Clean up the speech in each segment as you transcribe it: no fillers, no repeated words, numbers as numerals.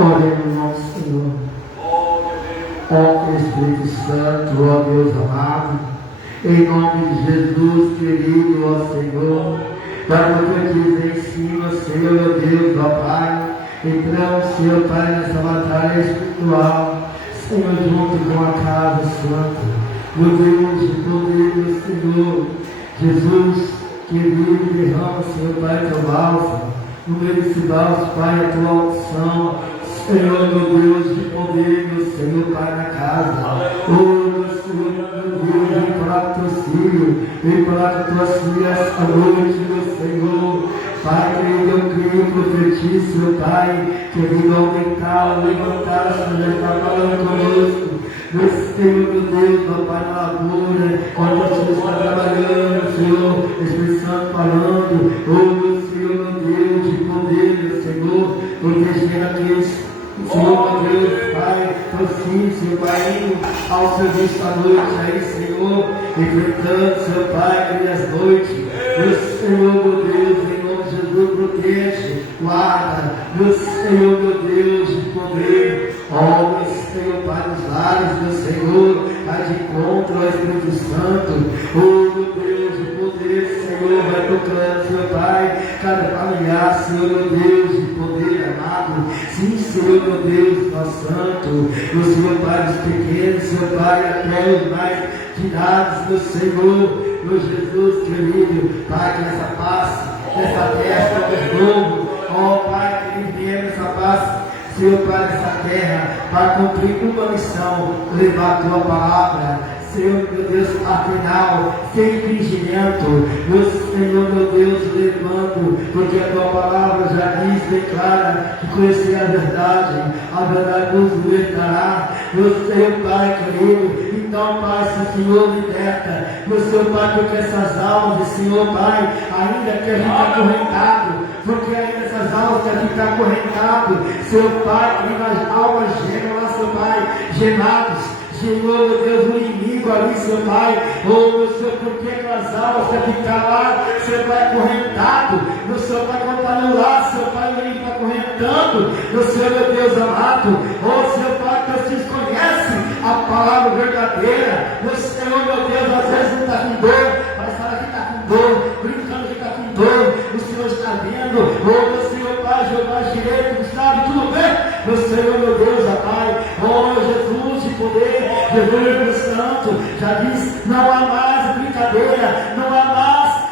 Oremos no nosso Senhor. Ó Espírito Santo, ó Deus amado, em nome de Jesus, querido, ó Senhor, para o que diz em cima, Senhor, meu Deus, ó Pai, entramos, Senhor, Pai, nessa batalha espiritual, Senhor, junto com a casa santa, meu Deus, de poder, meu Senhor, Jesus, querido, derrama, Senhor, Pai, teu bálsamo, no meio desse bálsamo, Pai, a tua unção, Senhor, meu Deus, de poder, meu Senhor, Pai, na casa. Oh, meu Senhor, meu Deus, vem para teus filhos, vem para tuas filhas esta noite, meu Senhor. Pai, querido, eu creio, profetizo, meu Pai, querido, aumentar, levantar, Senhor, está falando conosco. Meu Senhor, meu Deus, meu Pai, na lavoura, quando você está trabalhando, Senhor, Espírito Santo falando, oh, meu Senhor, meu Deus, de poder, meu Senhor, protegendo aqueles. Senhor, meu Deus, Pai, assim, Senhor, Pai, indo ao serviço à noite aí, Senhor, enfrentando, Senhor Pai, minhas noites, meu Senhor, meu Deus, em nome de Jesus, protege, guarda, meu Senhor, meu Deus, de poder, ó, meu Senhor, Pai, dos lares, meu Senhor, Pai, de encontro ao Espírito Santo, oh, meu Deus, de poder, Senhor, vai tocando, Senhor Pai, cada familiar, Senhor, meu Deus, de poder, amado, sim, Senhor, meu Deus, nosso Santo, meu Senhor, Pai, dos pequenos, Senhor Pai, até os mais tirados, meu Senhor, meu Jesus, querido, Pai, que essa paz, nessa terra, estamos novo, ó, Pai, que venha nessa paz, Senhor, Pai, nessa terra, para cumprir uma missão, levar a tua palavra, Senhor, meu Deus, afinal, sem fingimento, meu Senhor, meu Deus, levando, porque a tua palavra já diz, declara, que conhecer a verdade nos libertará, meu Senhor, Pai querido, então, Pai, se o Senhor liberta, meu Senhor, Pai, porque essas almas, Senhor, Pai, ainda quer ficar acorrentado, porque ainda essas almas querem ficar acorrentado, Senhor, Pai, e nas almas gemas, Senhor, Pai, gemados, Senhor, meu Deus, o inimigo ali, seu Pai, oh, meu Senhor, por que aquelas almas quer ficar lá, seu Pai, acorrentado, meu Senhor, Pai, quando está no lar, seu Pai, o inimigo está acorrentando, meu Senhor, meu Deus amado, oh, seu Pai, que vocês conhecem a palavra verdadeira, meu Senhor, meu Deus, às vezes não está com dor, mas fala que está com dor, brincando que está com dor, o Senhor está vendo, oh, meu Senhor, Pai, Jeová, direito, sabe, tudo bem, meu Senhor, meu Deus, Pai, oh, Jesus, de poder, Jesus Santo, já diz, não há mais brincadeira, não há mais,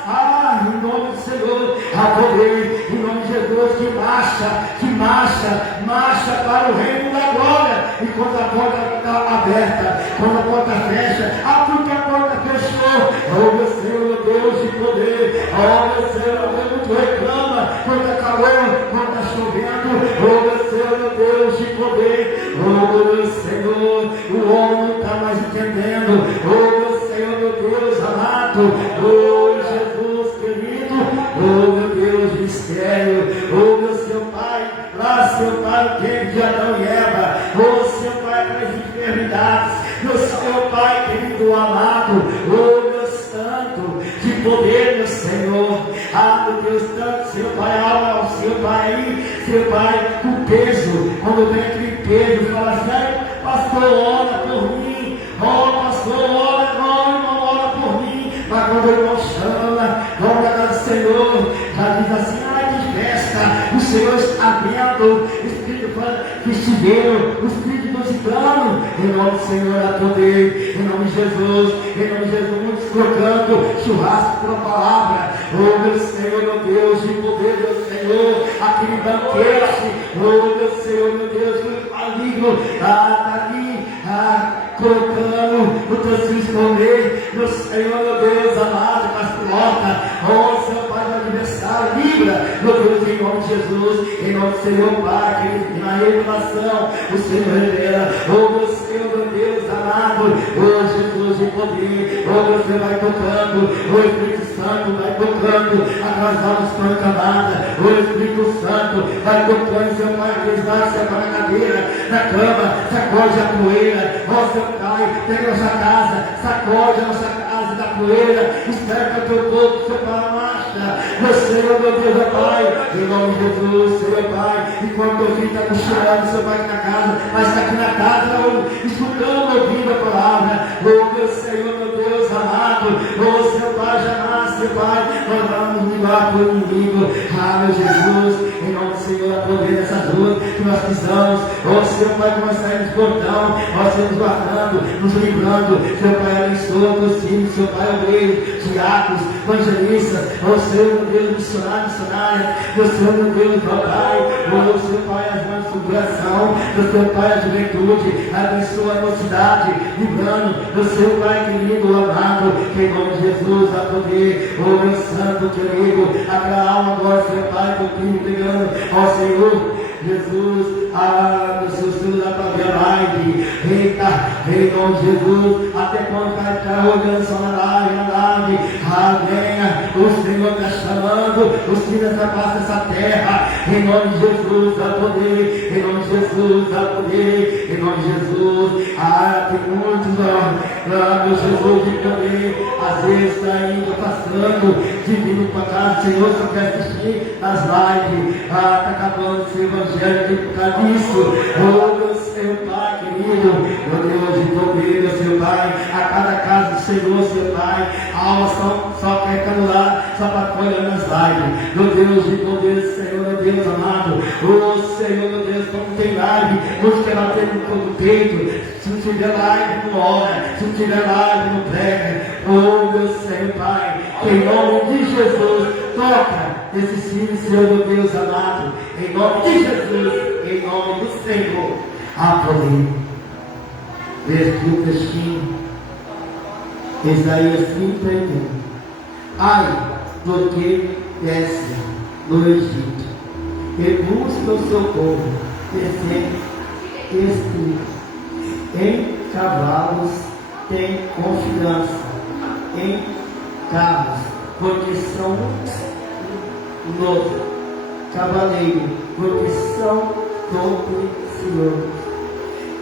em nome do Senhor, há poder, em nome de Jesus, que marcha para o reino da glória, e quando a porta está aberta, quando a porta fecha, porque a porta fechou, oh meu Senhor, meu Deus de poder, oh meu Senhor, meu Deus, muito reclama, quando está calor, quando está chovendo, oh meu Senhor, meu Deus de poder, oh meu Senhor, o homem não está mais entendendo, oh meu Senhor, meu Deus amado, oh Jesus querido, oh meu Deus mistério, oh meu seu Pai, lá seu Pai, o tempo de Adão e Eva, oh seu Pai, aquelas enfermidades, meu seu Pai querido amado, oh meu santo, de poder, meu Senhor, meu Deus, tanto seu Pai, alma, seu Pai, o peso, quando vem aquele peso, fala assim, pastor, ora por mim, pastor, ora por mim, mas quando o irmão chama, vamos na casa do Senhor, já diz assim, que festa, o Senhor está vendo, o Espírito que estiveram, o Espírito dos enganos, em nome do Senhor há poder, em nome de Jesus, muitos trocando churrasco por uma palavra, oh meu Senhor, meu Deus, de poder, meu Senhor, aquele banquete, oh meu Senhor, meu Deus, o maligno, está ali, colocando o teu filho comer, meu Senhor, meu Deus, amado, mas coloca, oh seu Pai do aniversário, livra, meu Deus, em nome de Jesus, em nome do Senhor, Pai, que na revelação, o Senhor revela, oh meu Senhor, meu Deus, amado, oh Jesus de poder, oh meu Senhor, vai tocando, oh Espírito Santo, vai tocando, as almas estão encamadas, oh Espírito Santo, vai tocando, seu Pai, que vai sentar na cadeira, na cama, sacode a poeira, oh seu Pai, pega a nossa casa, sacode a nossa casa da poeira, espera que o teu povo, seu Pai, marcha, Meu Senhor, meu Deus, ó Pai, em nome de Jesus, Senhor Pai, enquanto eu filho está chorando, Senhor Pai, aqui na casa, mas está aqui na casa, escutando, ouvindo a palavra. Oh, meu Senhor, meu Deus amado, oh, Senhor Pai, jamais, Senhor Pai, nós vamos ligar para o inimigo. Ah, meu Jesus, em nome do Senhor, aproveita essa luz que nós precisamos. Oh, Senhor Pai, que nós saímos do portão, nós estamos guardando, nos livrando. Senhor Pai, abençoa teus filhos, Senhor Pai, obreiros, diáconos, evangelistas. Oh, Senhor, meu Deus, missionário, missionária. Meu Senhor, meu Deus, meu Pai. Oh, Senhor Pai, as mãos do coração. Meu Senhor Pai, a juventude. Abençoa a mocidade, livrando. Meu Senhor Pai, querido, amado, que em nome de Jesus, a poder. Oh, meu santo, querido, aquela alma agora, Senhor Pai, teu filho pegando. Ó Senhor, Jesus, meu Senhor, dá para ver a live. Eita, em nome de Jesus, até quando o cara está olhando só na live, venha, o Senhor está chamando, os filhos dessa face dessa terra, em nome de Jesus, dá poder, em nome de Jesus, dá poder, em nome de Jesus. Tem muitos, meu Jesus, de poder, às vezes está indo, passando, de vindo para casa, Senhor, se eu quer assistir as lives, está acabando esse evangelho por causa disso. Oh, meu Senhor Pai querido, meu Deus de poder, meu Senhor Pai, a cada casa do Senhor, Senhor Pai, almas só pecando lá, só para olhando as lives. Meu Deus de poder, Senhor, meu Deus amado, oh Senhor, meu Deus, como tem live, nos quer bater no todo peito. Se não tiver live, não ora, se não tiver live, não prega. Oh, meu Senhor Pai, em nome de Jesus, toca esses filhos, Senhor, meu Deus amado, em nome de Jesus, em nome do Senhor, a poder. Veja o textinho, Isaías 31. Ai do que desce no Egito e busca o seu povo, espírito. Em cavalos tem confiança, em carros, porque são no cavaleiro, porque são do Senhor,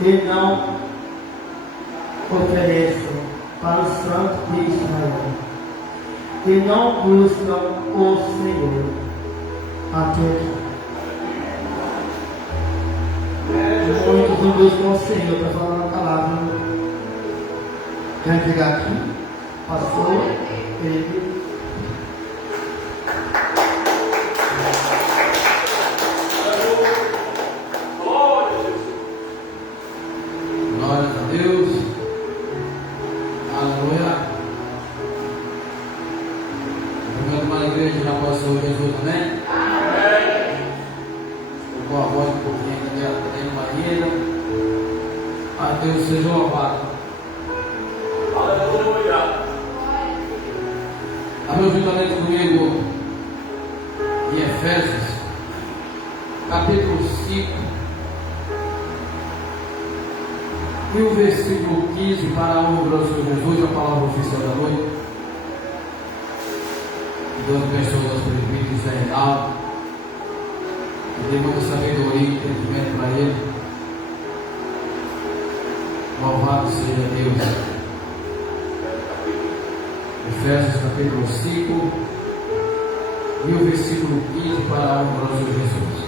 e não oferecem para o Santo de Israel, e não buscam o Senhor. Até aqui. Muitos não buscam o Senhor para falar uma palavra. Quer pegar aqui? Pastor Pedro. Glória a Deus. Aleluia. Primeiro uma igreja já passou Jesus, amém? Com a voz um pouquinho dela também, Maria. A Deus seja louvado. Aleluia. Abre juntamente comigo em Efésios, capítulo 5, e o versículo 15, para a honra do Senhor Jesus, a palavra oficial da noite. Deus abençoe os presbíteros de Reinaldo, que dê muita sabedoria e entendimento para ele. Louvado seja Deus. Efésios capítulo 5 e o versículo 15, para a honra do Senhor Jesus.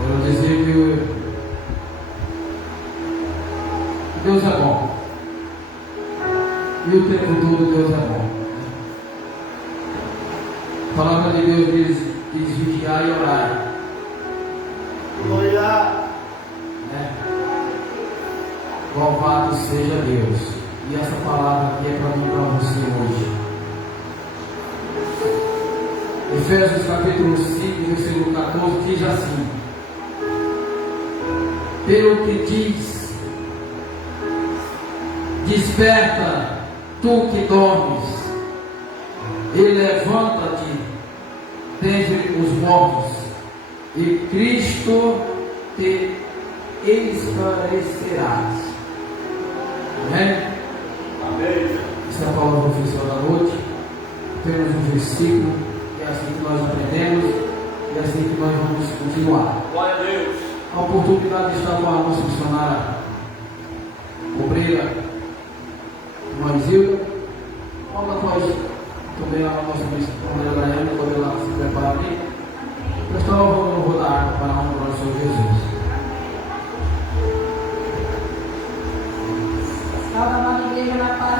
Eu vou dizer que Deus é bom, e o tempo todo Deus é bom. A palavra de Deus diz vigiar e orar. Glória. Louvado seja Deus. E essa palavra aqui é para mim e para você hoje. Efésios capítulo 5, versículo 14, diz assim: pelo que diz, desperta, tu que dormes, e levanta-te dentre os mortos, e Cristo te esclarecerás. Amém? Amém. Essa é a palavra oficial da noite. Temos um versículo, e é assim que nós aprendemos, e é assim que nós vamos continuar. Glória a Deus. A oportunidade de estar com a nossa missionária obreira, irmã Isilda. Logo após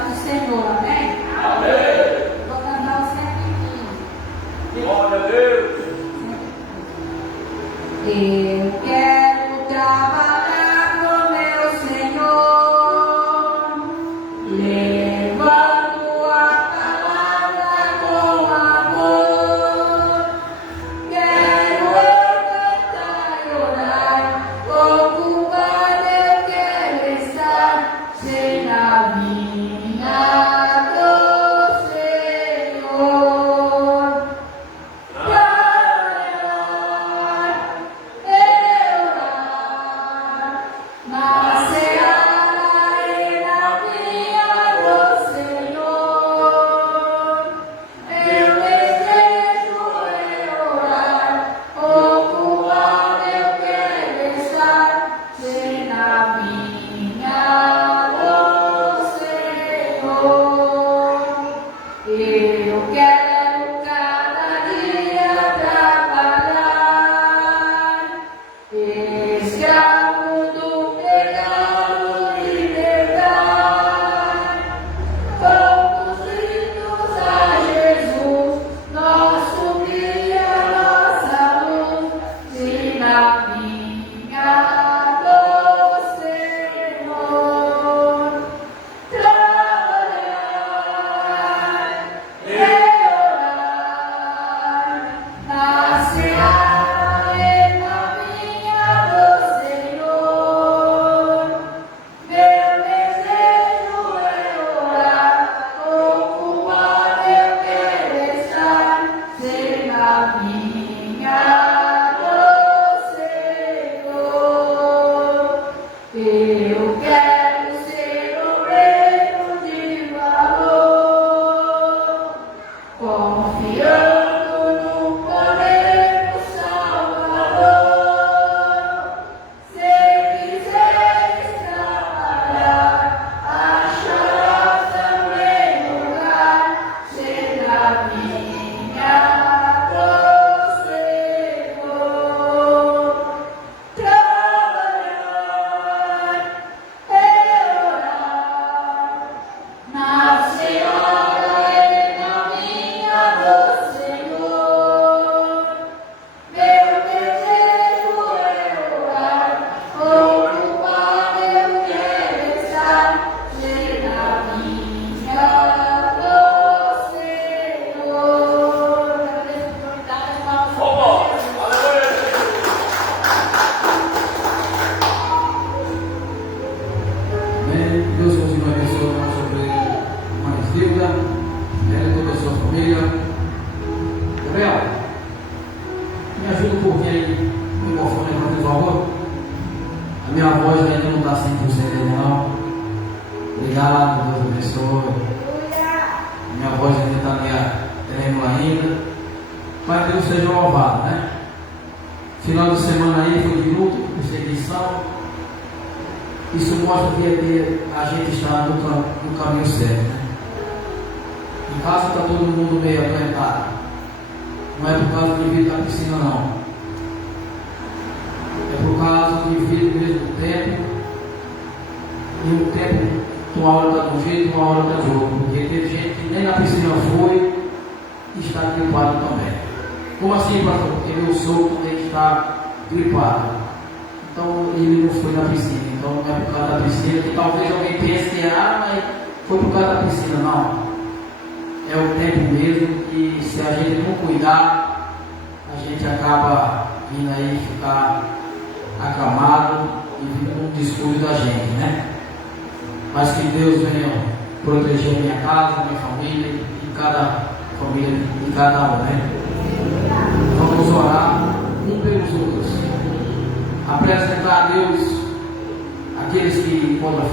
do Senhor, amém? Amém. Vou cantar o 115. Glória a Deus. Eu quero trabalhar com meu Senhor, levando a palavra com amor. Quero cantar e orar, ocupado eu quero estar, ser na vinha do Senhor. Na seara e na vinha do Senhor, meu desejo é orar, ocupado eu quero estar, ser na vinha do Senhor. Eu quero cada dia trabalhar, escravo do pecado libertar, conduzidos a Jesus, nosso guia, nossa luz, e na vinha do Senhor. Trabalhar e orar, na seara e na vinha do Senhor. Meu desejo é orar, ocupado eu quero estar, ser na vinha do Senhor. Eu quero ser obreiro de valor, confiando no poder do Salvador. Se quiseres trabalhar, acharás também lugar, ser na vinha do Senhor. Trabalhar e orar, na seara e na vinha do Senhor. Meu desejo é orar, ocupado eu quero estar, ser na vinha do Senhor. Agradeço a oportunidade, Vamos. Aleluia. Amém. Deus continue abençoando a nossa igreja mais linda, ela e toda a sua família. Gabriel, me ajuda um pouquinho aí, o microfone aí, por favor. A minha voz ainda não está 100% ainda não. Obrigado, Deus abençoe. Minha voz ainda está meio trêmula ainda. Mas Deus seja louvado, né? Final de semana aí foi de luto, perseguição. Isso mostra que a gente está no caminho certo, né? Em casa está todo mundo meio adoentado. Não é por causa de vida na piscina, não. É por causa de vida mesmo do tempo. E o tempo, uma hora está de um jeito, uma hora está de outro. Porque teve gente que nem na piscina foi e está gripado também. Como assim, pastor? Porque meu sogro também está gripado. Então ele não foi na piscina. Então não é por causa da piscina, que talvez alguém pense que mas foi por causa da piscina, não. É o tempo mesmo que se a gente não cuidar, a gente acaba vindo aí ficar acamado e vindo um descuido da gente, né? Mas que Deus venha proteger minha casa, minha família e cada família de cada um, né? Vamos orar um pelos outros. Apresentar a Deus aqueles que encontram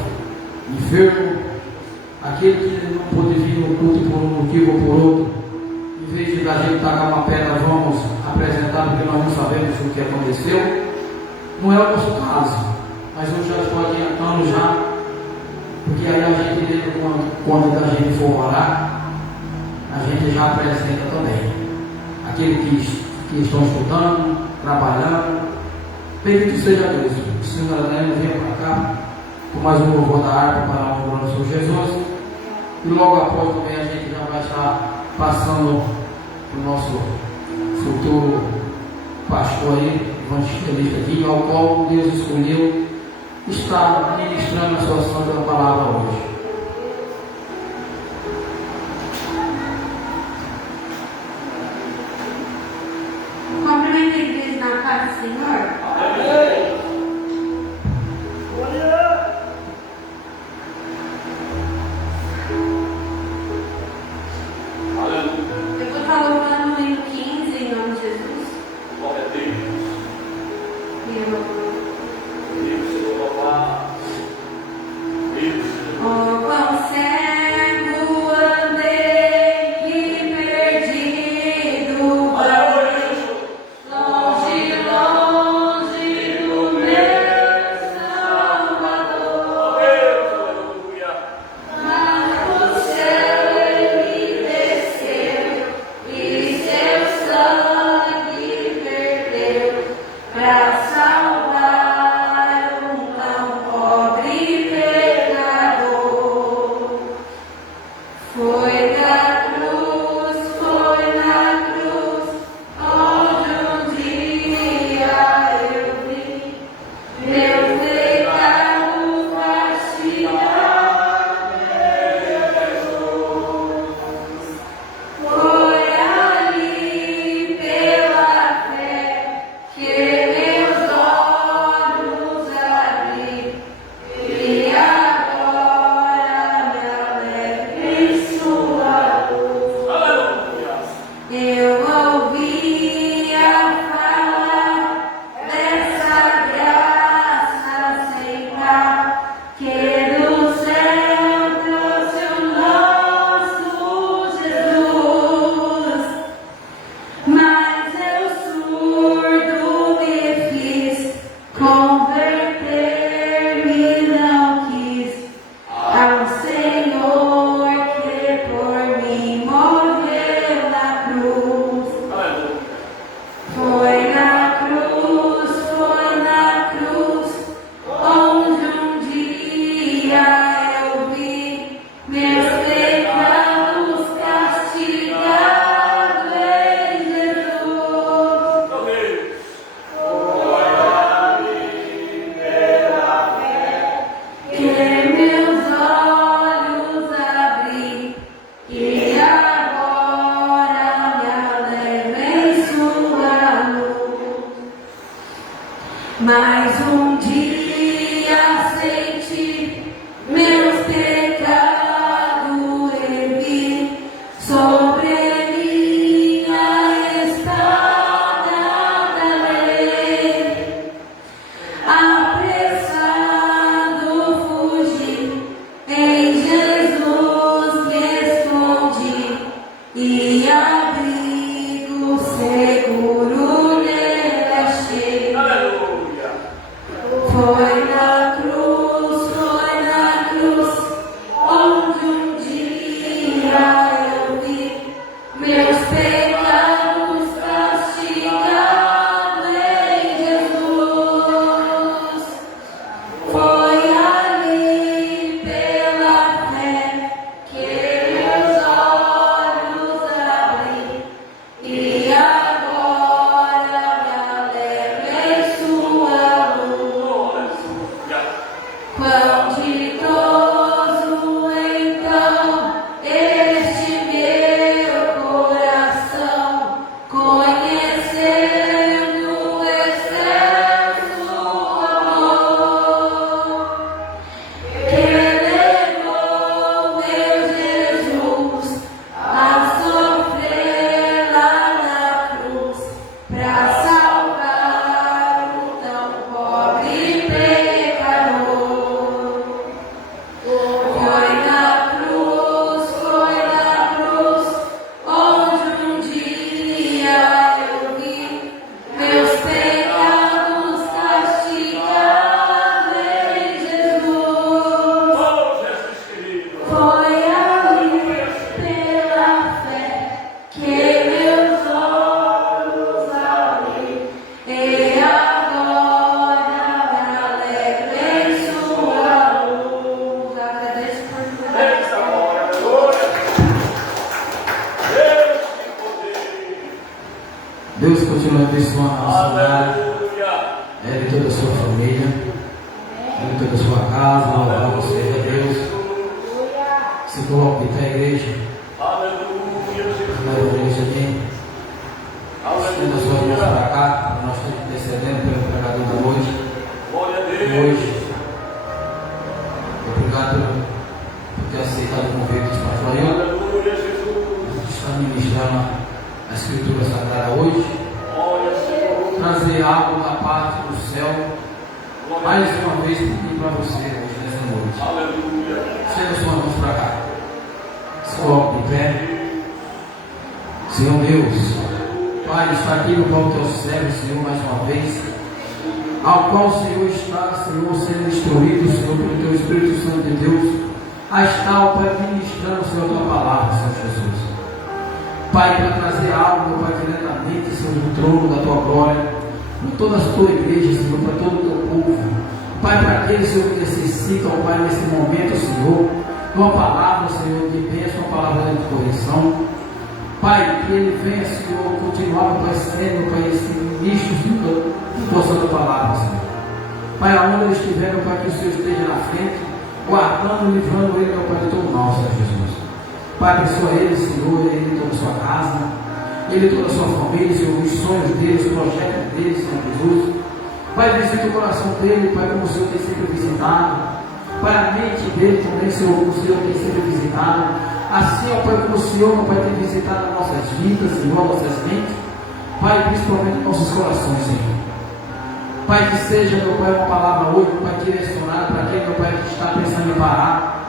enfermo, aquele que não pôde vir no culto por um motivo ou por outro. Em vez de a gente tacar uma pedra, vamos apresentar, porque nós não sabemos o que aconteceu. Não é o nosso caso, mas eu já estou adiantando já, porque aí a gente, quando a gente for orar, a gente já apresenta também aquele que estão estudando, trabalhando. Bendito seja Deus. O Senhor Adriano venha para cá com mais um louvor da harpa para a honra do Senhor Jesus. E logo após também a gente já vai estar passando para o nosso futuro pastor aí, evangelista Dinho, ao qual Deus escolheu estar ministrando a sua santa palavra hoje. Cumprimento a igreja na casa do Senhor. Eu vou estar louvando no hino 15 em nome de Jesus. Glória a Deus. E eu Deus seja louvado. Deus seja louvado. oh, quão cego andei e perdido, longe, longe do meu Salvador. Aleluia. Mas do céu ele desceu e seu sangue verteu para salvar um tão pobre pecador. Foi na cruz, onde um dia eu vi meu pecado castigado em Jesus. Foi ali pela fé que meus olhos abri e agora me alegro em sua luz. Aleluia. Eu ouvia falar dessa graça sem par, que do céu trouxe o nosso Jesus. Mas eu surdo me fiz, converter-me não quis ao Senhor que por mim morreu na cruz. Aleluia. Foi na cruz, onde um dia eu vi meus pecados castigados em Jesus. Meu Deus. Que meus olhos abri e agora me alegro em sua luz. Mas um dia senti meus pecados erguer sobre minha espada da lei. Apressado fugi, em Jesus me escondi e abrigo seguro nele achei. Aleluia. Foi na cruz, onde um dia eu vi meus pecados castigados em Jesus. Foi ali pela fé que meus olhos abri e agora me alegro em sua luz. Aleluia. Quão ditoso então este meu coração, conhecendo o excelso amor que levou meu Jesus a sofrer lá na cruz para salvar o tão pobre pecador. continue abençoando a nossa cidade, Aleluia. ela e toda a sua família, ela e toda a sua casa, louvado seja Deus. Se coloque até a igreja, Aleluia, a igreja aqui, estenda as suas mãos para cá, para nós estamos intercedendo pelo pregador da noite. Glória a E Deus. hoje, obrigado por ter aceitado o convite do pastor Ailton. Aleluia, Jesus. Está ministrando a Escritura Sagrada hoje, Glória, Senhor. trazer algo da parte do céu, mais uma vez pedir para você hoje nessa noite. Aleluia. Estenda suas mãos para cá, se coloque de pé. Senhor Deus, Pai, está aqui no pão do teu servo, Senhor, mais uma vez, ao qual o Senhor está, Senhor, sendo instruído, Senhor, pelo teu Espírito Santo de Deus, a estar, ó Pai, ministrando, Senhor, a tua palavra, Senhor Jesus. Pai, para trazer algo, meu Pai, diretamente, Senhor, do trono da tua glória, para toda a tua igreja, Senhor, para todo o teu povo. Pai, para aqueles, Senhor, que necessitam, ó Pai, nesse momento, Senhor, uma palavra, Senhor, de bênção, uma palavra de correção. Pai, que ele venha, Senhor, continuar, Pai, sendo, Pai, esse ministro, Senhor, de tua santa palavra, Senhor. Pai, aonde ele estiver, meu Pai, que o Senhor esteja na frente, guardando, livrando ele, meu Pai, de todo mal, Senhor Jesus. Pai, abençoa ele, Senhor, ele e toda a sua casa, ele e toda a sua família, Senhor, os sonhos dele, os projetos dele, Senhor Jesus. Pai, visita o coração dele, Pai, como o Senhor tem sempre visitado. Pai, a mente dele também, Senhor, como o Senhor tem sempre visitado. Assim, ó Pai, como o Senhor, meu Pai, tem visitado as nossas vidas, Senhor, nossas mentes. Pai, principalmente nossos corações, Senhor. Pai, que seja, meu Pai, uma palavra hoje, meu Pai, direcionada para aquele, meu Pai, que está pensando em parar.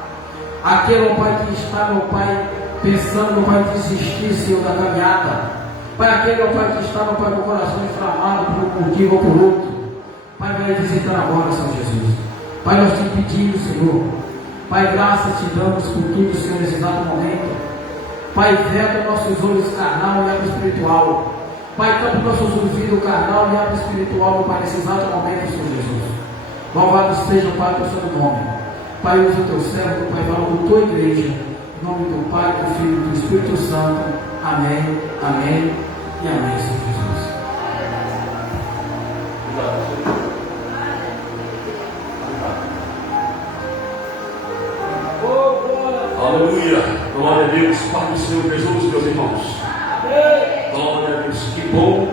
Aquele, meu Pai, que está, meu Pai, pensando, meu Pai, em desistir, Senhor, da caminhada. Pai, aquele, meu Pai, que está, meu Pai, com o coração inflamado por um motivo ou por outro. Pai, vai visitar agora, Senhor Jesus. Pai, nós te pedimos, Senhor. Pai, graças te damos por tudo, Senhor, nesse exato momento. Pai, veta nossos olhos carnal e olhos espiritual. Pai, tampa nossos ouvidos carnal e olhos espiritual, Pai, nesse exato momento, Senhor Jesus. Louvado seja, Pai, o seu nome. Pai, usa o teu servo, Pai, fala com tua igreja. Em nome do Pai, do Filho e do Espírito Santo. Amém, amém e amém, Senhor Jesus. Aleluia. Glória a Deus. Pai do Senhor Jesus, meus irmãos. Glória a Deus. Que bom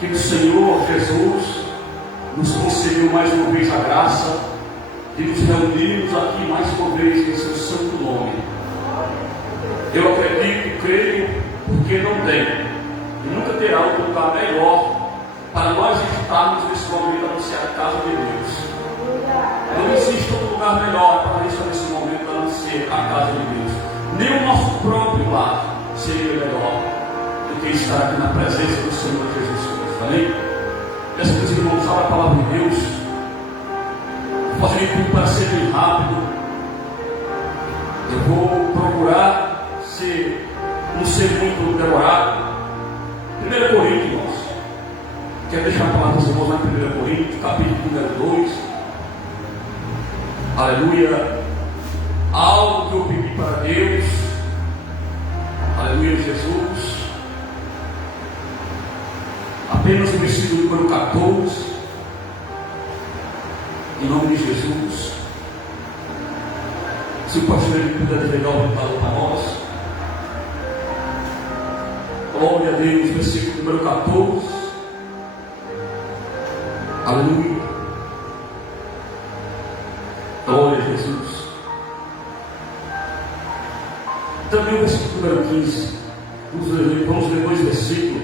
que o Senhor Jesus nos concedeu mais uma vez a graça de nos reunirmos aqui mais uma vez em seu santo nome. Eu acredito, creio, porque não tem e nunca terá um lugar melhor para nós estarmos nesse momento a anunciar a casa de Deus. Não existe outro lugar melhor para estar nesse momento a anunciar a casa de Deus. Nem o nosso próprio lar seria melhor do que estar aqui na presença do Senhor Jesus Cristo. Amém? Peço que os irmãos abram a palavra de Deus. Vou fazer tudo para ser bem rápido. Eu vou procurar não ser muito demorado. 1 Coríntios, irmãos. Quero deixar a palavra dos irmãos lá em 1 Coríntios, capítulo número 2. Aleluia. Algo que eu pedi para Deus. Aleluia, Jesus. Apenas o versículo número 14. Em nome de Jesus. Se o pastor ele puder entregar o valor para nós. Glória a Deus, versículo número 14. Aleluia. Glória a Jesus. Também o versículo número 15. Vamos ler dois versículos.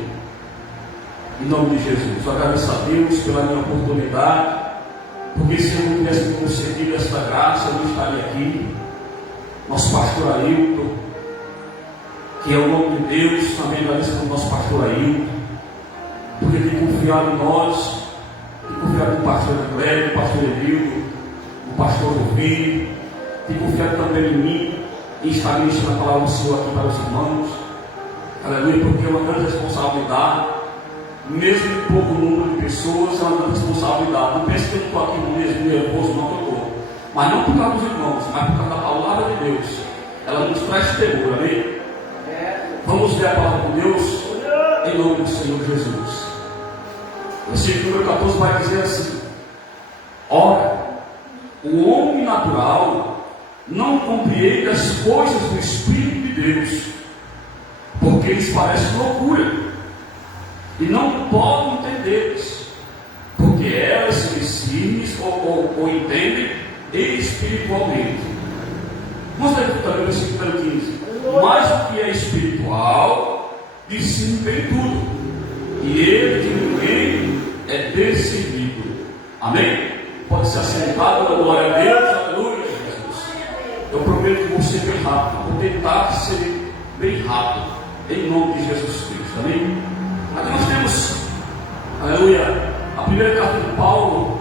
Em nome de Jesus. Eu agradeço a Deus pela minha oportunidade. Porque se eu não tivesse me concedido esta graça, eu não estaria aqui. Nosso pastor Ailton, que é o nome de Deus, também agradeço ao nosso pastor Ailton, porque tem confiado em nós, tem confiado no pastor André, no pastor Emildo, no pastor Rubinho, tem confiado também em mim, em estar ministrando a palavra do Senhor aqui para os irmãos. Aleluia, porque é uma grande responsabilidade, mesmo em pouco número de pessoas, é uma grande responsabilidade. Não pense que eu estou aqui mesmo nervoso, não que eu estou. Mas não por causa dos irmãos, mas por causa da palavra de Deus. Ela nos traz temor, amém? Vamos ler a palavra de Deus. em nome do Senhor Jesus. O versículo número 14 vai dizer assim: ora, o homem natural não compreende as coisas do Espírito de Deus, porque lhes parece loucura, e não podem entendê-las, porque elas se discernem ou entendem espiritualmente. Vamos ler também o versículo 15. Mas o que é espiritual, discerne bem tudo, e ele de ninguém é decidido. Amém? Pode ser assentado, glória a Deus, aleluia, Jesus. Eu prometo que vou ser bem rápido, vou tentar ser bem rápido, em nome de Jesus Cristo. Amém? Aqui nós temos, aleluia, a primeira carta de Paulo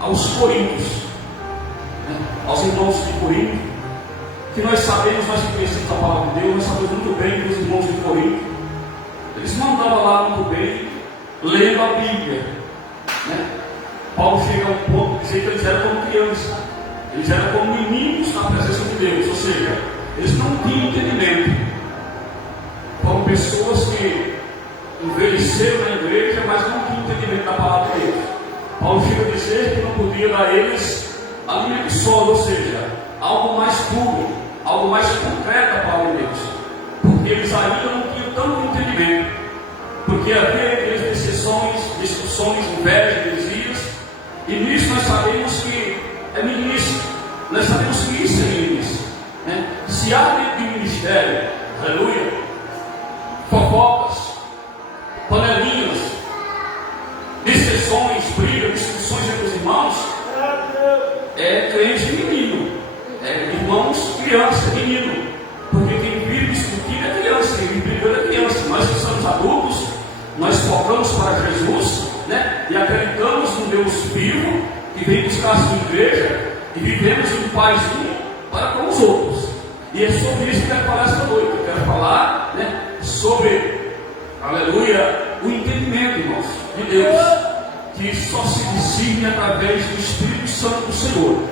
aos Coríntios, né? Aos irmãos de Corinto, que nós sabemos, nós que conhecemos a palavra de Deus, nós sabemos muito bem que os irmãos de Corinto, eles não andavam lá muito bem lendo a Bíblia, né? Paulo chega a um ponto de dizer que eles eram como crianças, eles eram como meninos na presença de Deus, ou seja, eles não tinham entendimento. Foram pessoas que envelheceram na igreja, mas não tinham entendimento da palavra de Deus. Paulo chega a dizer que não podia dar a eles alimento sólido, ou seja, algo mais puro, algo mais concreto da palavra de Deus, porque eles ainda não tinham tanto entendimento, porque havia entre eles discussões, invejas, heresias, e nisso nós sabemos que é meninice, nós sabemos que isso é meninice, né? Se há dentro do ministério, aleluia, fofocas, panelinhas, discussões, brigas, discussões entre os irmãos, é crente menino, é irmãos criança, menino, porque quem vive discutindo é criança, quem vive brigando é criança. Nós que somos adultos, nós focamos para Jesus, né? E acreditamos no Deus vivo, que vem buscar a sua igreja, e vivemos em paz um para com os outros. E é sobre isso que eu quero falar esta noite. Eu quero falar, né, sobre, aleluia, o entendimento, irmãos, de Deus, que só se discerne através do Espírito Santo do Senhor,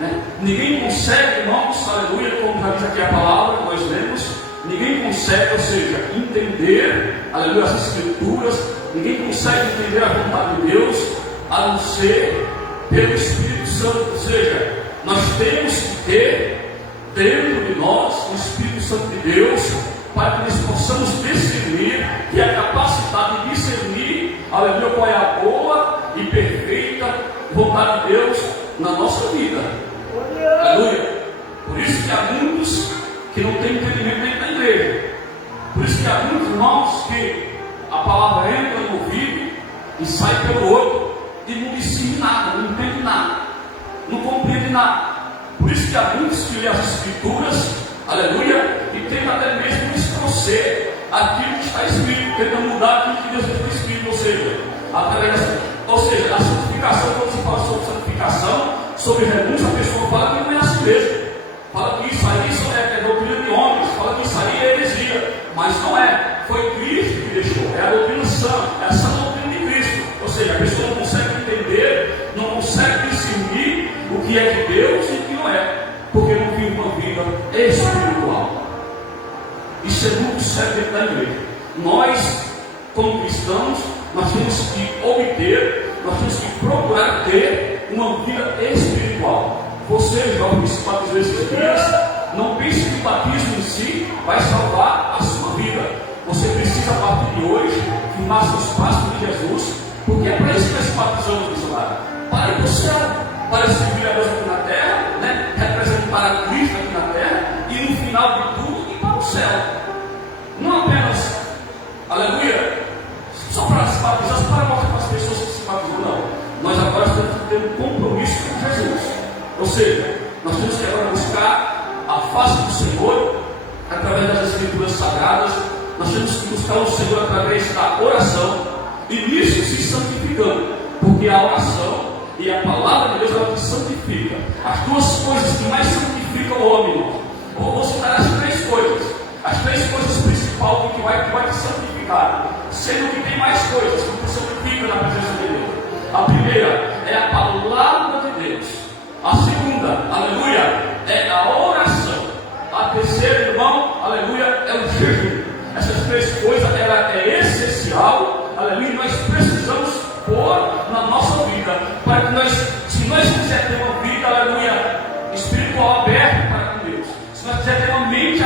né? Ninguém consegue, irmãos, aleluia, como já diz aqui a palavra que nós lemos, ninguém consegue, ou seja, entender, aleluia, as Escrituras, ninguém consegue entender a vontade de Deus, a não ser pelo Espírito Santo. Ou seja, nós temos que ter dentro de nós o Espírito Santo de Deus, para que nós possamos discernir, e a capacidade de discernir, aleluia, qual é a boa e perfeita vontade de Deus na nossa vida. Aleluia. Por isso que há muitos que não têm entendimento dentro da igreja. Por isso que há muitos irmãos que a palavra entra no ouvido e sai pelo outro e não discerne nada, não entende nada, não compreende nada. Por isso que há muitos que lêem as Escrituras, aleluia, e tentam até mesmo distorcer aquilo que está escrito, tentam mudar aquilo que Deus está escrito, ou seja, a santificação, quando se fala sobre santificação, sobre renúncia, a pessoa fala que não é assim mesmo, fala que isso aí é doutrina de homens, fala que isso aí é heresia, mas não é, foi Cristo que deixou, é a doutrina sã, é a sã doutrina de Cristo. Ou seja, a pessoa não consegue entender, não consegue discernir o que é de Deus e o que não é, porque não vive uma vida espiritual. Isso é muito sério dentro da igreja. Nós, como cristãos, nós temos que obter, nós temos que procurar ter uma vida espiritual. Você, jovem que se batizou esses dias, não pense que o batismo em si vai salvar a sua vida. Você precisa, a partir de hoje, firmar seus passos de Jesus, porque é para isso que nós se batizamos nesse lado, para ir para o céu, para servir a Deus aqui na terra, né? Representar Cristo aqui na terra, e no final de tudo, ir para o céu. Não apenas, aleluia, só para se batizar, só para mostrar para as pessoas que se batizam, não. Nós agora temos que ter um compromisso com Jesus. Ou seja, nós temos que agora buscar a face do Senhor através das Escrituras Sagradas. Nós temos que buscar o Senhor através da oração, e nisso se santificando, porque a oração e a palavra de Deus, ela te santifica. As duas coisas que mais santificam o homem, irmão. Eu vou citar as três coisas principais que vai te santificar, sendo que tem mais coisas que te santificam na presença de Deus. A primeira é a palavra de Deus. A segunda, aleluia, é a oração. A terceira, irmão, aleluia, é o jejum. Essas três coisas, ela é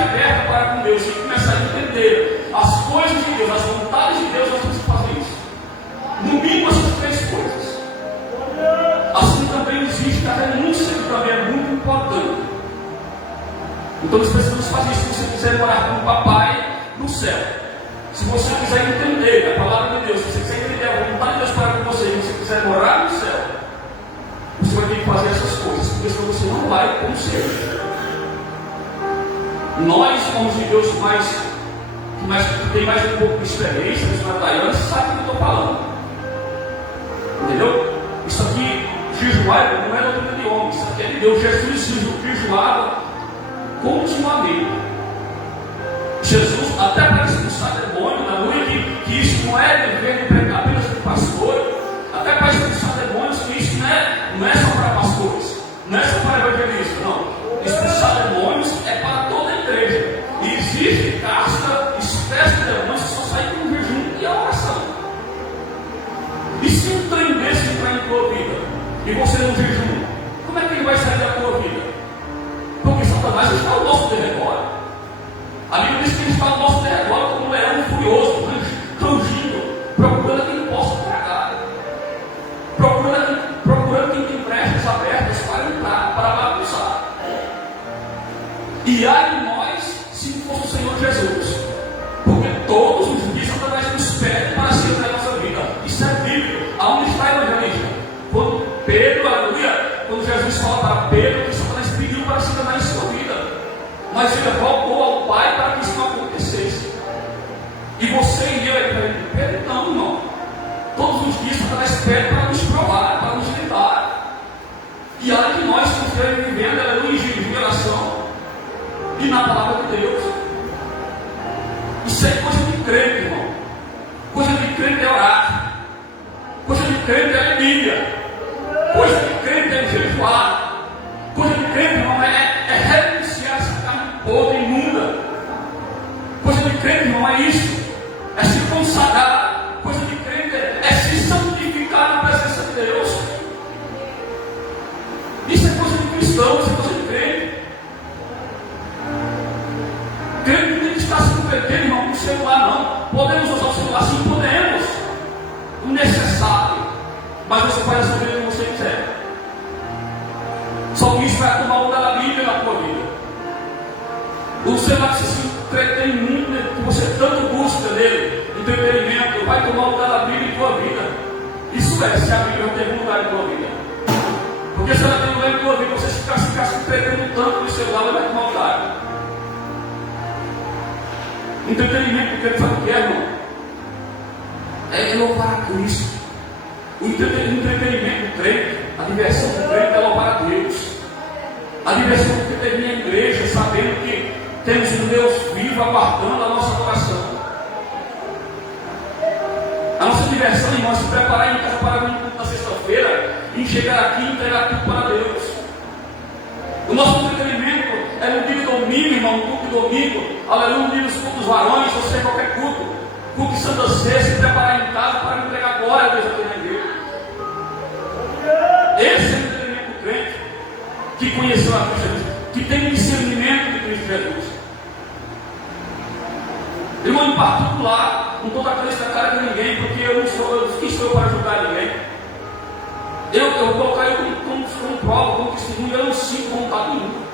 aberta para com Deus, tem que começar a entender as coisas de Deus, as vontades de Deus, nós temos que fazer isso. No mínimo essas 3 coisas. Assim também existe a renúncia, que também é muito importante. Então nós precisamos fazer isso. Se você quiser morar com o papai no céu, se você quiser entender a palavra de Deus, se você quiser entender a vontade de Deus para com você, e você quiser morar no céu, você vai ter que fazer essas coisas, porque senão você não vai conseguir. Nós, como os de Deus que tem mais um pouco de experiência, os nataianos, sabem o que eu estou falando. Entendeu? Isso aqui, jejuar, não é doutrina de homem, isso aqui é de Deus. Jesus jejuava continuamente. Jesus, até para expulsar demônio, na lua, que isso não é dever de pregar apenas do pastor, até para expulsar demônios, que isso não é só para pastores, não é só para evangelistas, não. Expulsar demônios é para toda a igreja. E existe casta, espécie de demônios que só saem com jejum e a oração. E se um trem desse entrar em tua vida e você não jejum, como é que ele vai sair da tua vida? Porque Satanás está ao nosso derredor. A Bíblia diz que ele está ao nosso derredor como um leão furioso, rangindo, procurando quem possa tragar, procurando quem tem brechas abertas para entrar, para bagunçar. E ai de nós, se não fosse o Senhor Jesus, porque todos os dias Satanás nos pede para ser na nossa vida. Isso é bíblico. Aonde está a evangelista? Quando Pedro, aleluia, quando Jesus fala para Pedro que Satanás pediu para se enganar em sua vida, mas ele voltou ao Pai para que isso não acontecesse. E você e eu, Pedro, não, irmão. Todos os dias Satanás pede para nos provar, para nos tentar. E ai de nós que estamos vivendo, aleluia, em oração e na palavra de Deus. Isso é coisa de crente, irmão. Coisa de crente é orar. Coisa de crente é ler Bíblia. Coisa de crente é jejuar. Coisa de crente, irmão, é renunciar essa carne podre e imunda. Coisa de crente, irmão, é isso. É se consagrar. Coisa de crente é se santificar na presença de Deus. Isso é coisa de cristão, isso é coisa de crente. Crente não tem que estar se convertendo, irmão, com o celular, não. Podemos usar o celular, sim, podemos. O necessário. Mas você faz a vida como você quiser. Só que isso vai tomar o lugar da Bíblia na tua vida. O celular que você se entretém muito, que você tanto busca nele, entretenimento, vai tomar o lugar da Bíblia em tua vida. Isso é, se a Bíblia não tem um lugar em tua vida. Porque se ela tem um lugar em tua vida, você ficar se entretendo tanto no celular, ela vai tomar lugar. Entretenimento, porque ele sabe o que é, irmão? É louvar a Cristo. O entretenimento do crente, a diversão do crente é louvar a Deus. A diversão do crente é vir à igreja, sabendo que temos um Deus vivo aguardando a nossa adoração. A nossa diversão, irmão, é se preparar em casa para vir na sexta-feira e chegar aqui e entregar tudo para Deus. O nosso entretenimento é no dia de domingo, irmão, no culto de domingo, aleluia, no dia dos cultos varões, ou seja, qualquer culto, culto de Santa Ceia, se preparar em casa para entregar glória a Deus aqui na igreja. Esse é o entendimento do crente que conheceu a Cristo Jesus, que tem discernimento de Cristo Jesus. Irmão, em particular, não estou tacando isso na cara de ninguém, porque quem sou eu para julgar ninguém? Eu colocar eu como prova, como testemunho, eu não sinto vontade nenhuma.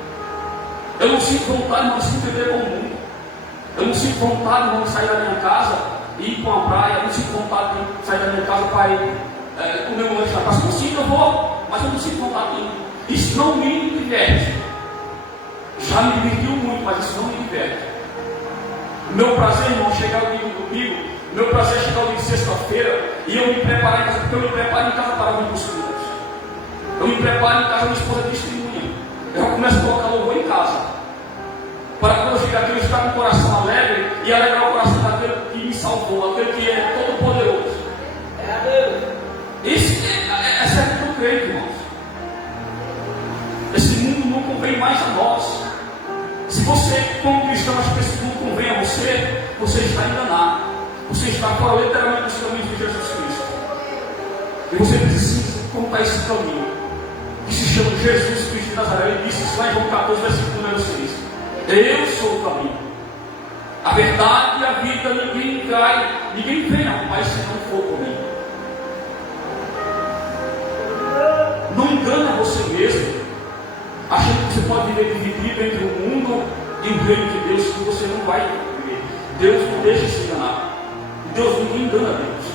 Eu não sinto vontade, não sinto viver com o mundo. Eu não sinto vontade, não, de sair da minha casa e ir para uma praia. Eu não sinto vontade de sair da minha casa para ir comer um lanche na praça. Não sinto, eu vou, mas eu não sinto vontade nenhuma. Isso não me diverte. Já me divertiu muito, mas isso não me diverte. O meu prazer, irmão, chegar o dia do domingo, o meu prazer é chegar o dia de sexta-feira e eu me preparar em casa, porque eu me preparo em casa para vir para os cultos. Eu me preparo em casa, minha esposa é testemunha. Eu já começo a colocar louvor em casa. Para quando eu chegar aqui, eu estar com o coração alegre e alegrar o coração daquele que me salvou, aquele que é todo poderoso. Isso é certo do crente, irmãos. Esse mundo não convém mais a nós. Se você, como cristão, acha que esse mundo convém a você, você está enganado. Você está fora literalmente dos caminhos de Jesus Cristo. E você precisa contar esse caminho, que se chama Jesus Cristo de Nazaré. Ele disse isso lá em João 14, versículo número 6. Eu sou o caminho. A verdade e a vida, ninguém vem ao Pai se não for comigo. Não engana você mesmo, achando que você pode viver dividido entre o mundo e o reino de Deus, que você não vai viver. Deus não deixa se enganar. Deus não engana Deus.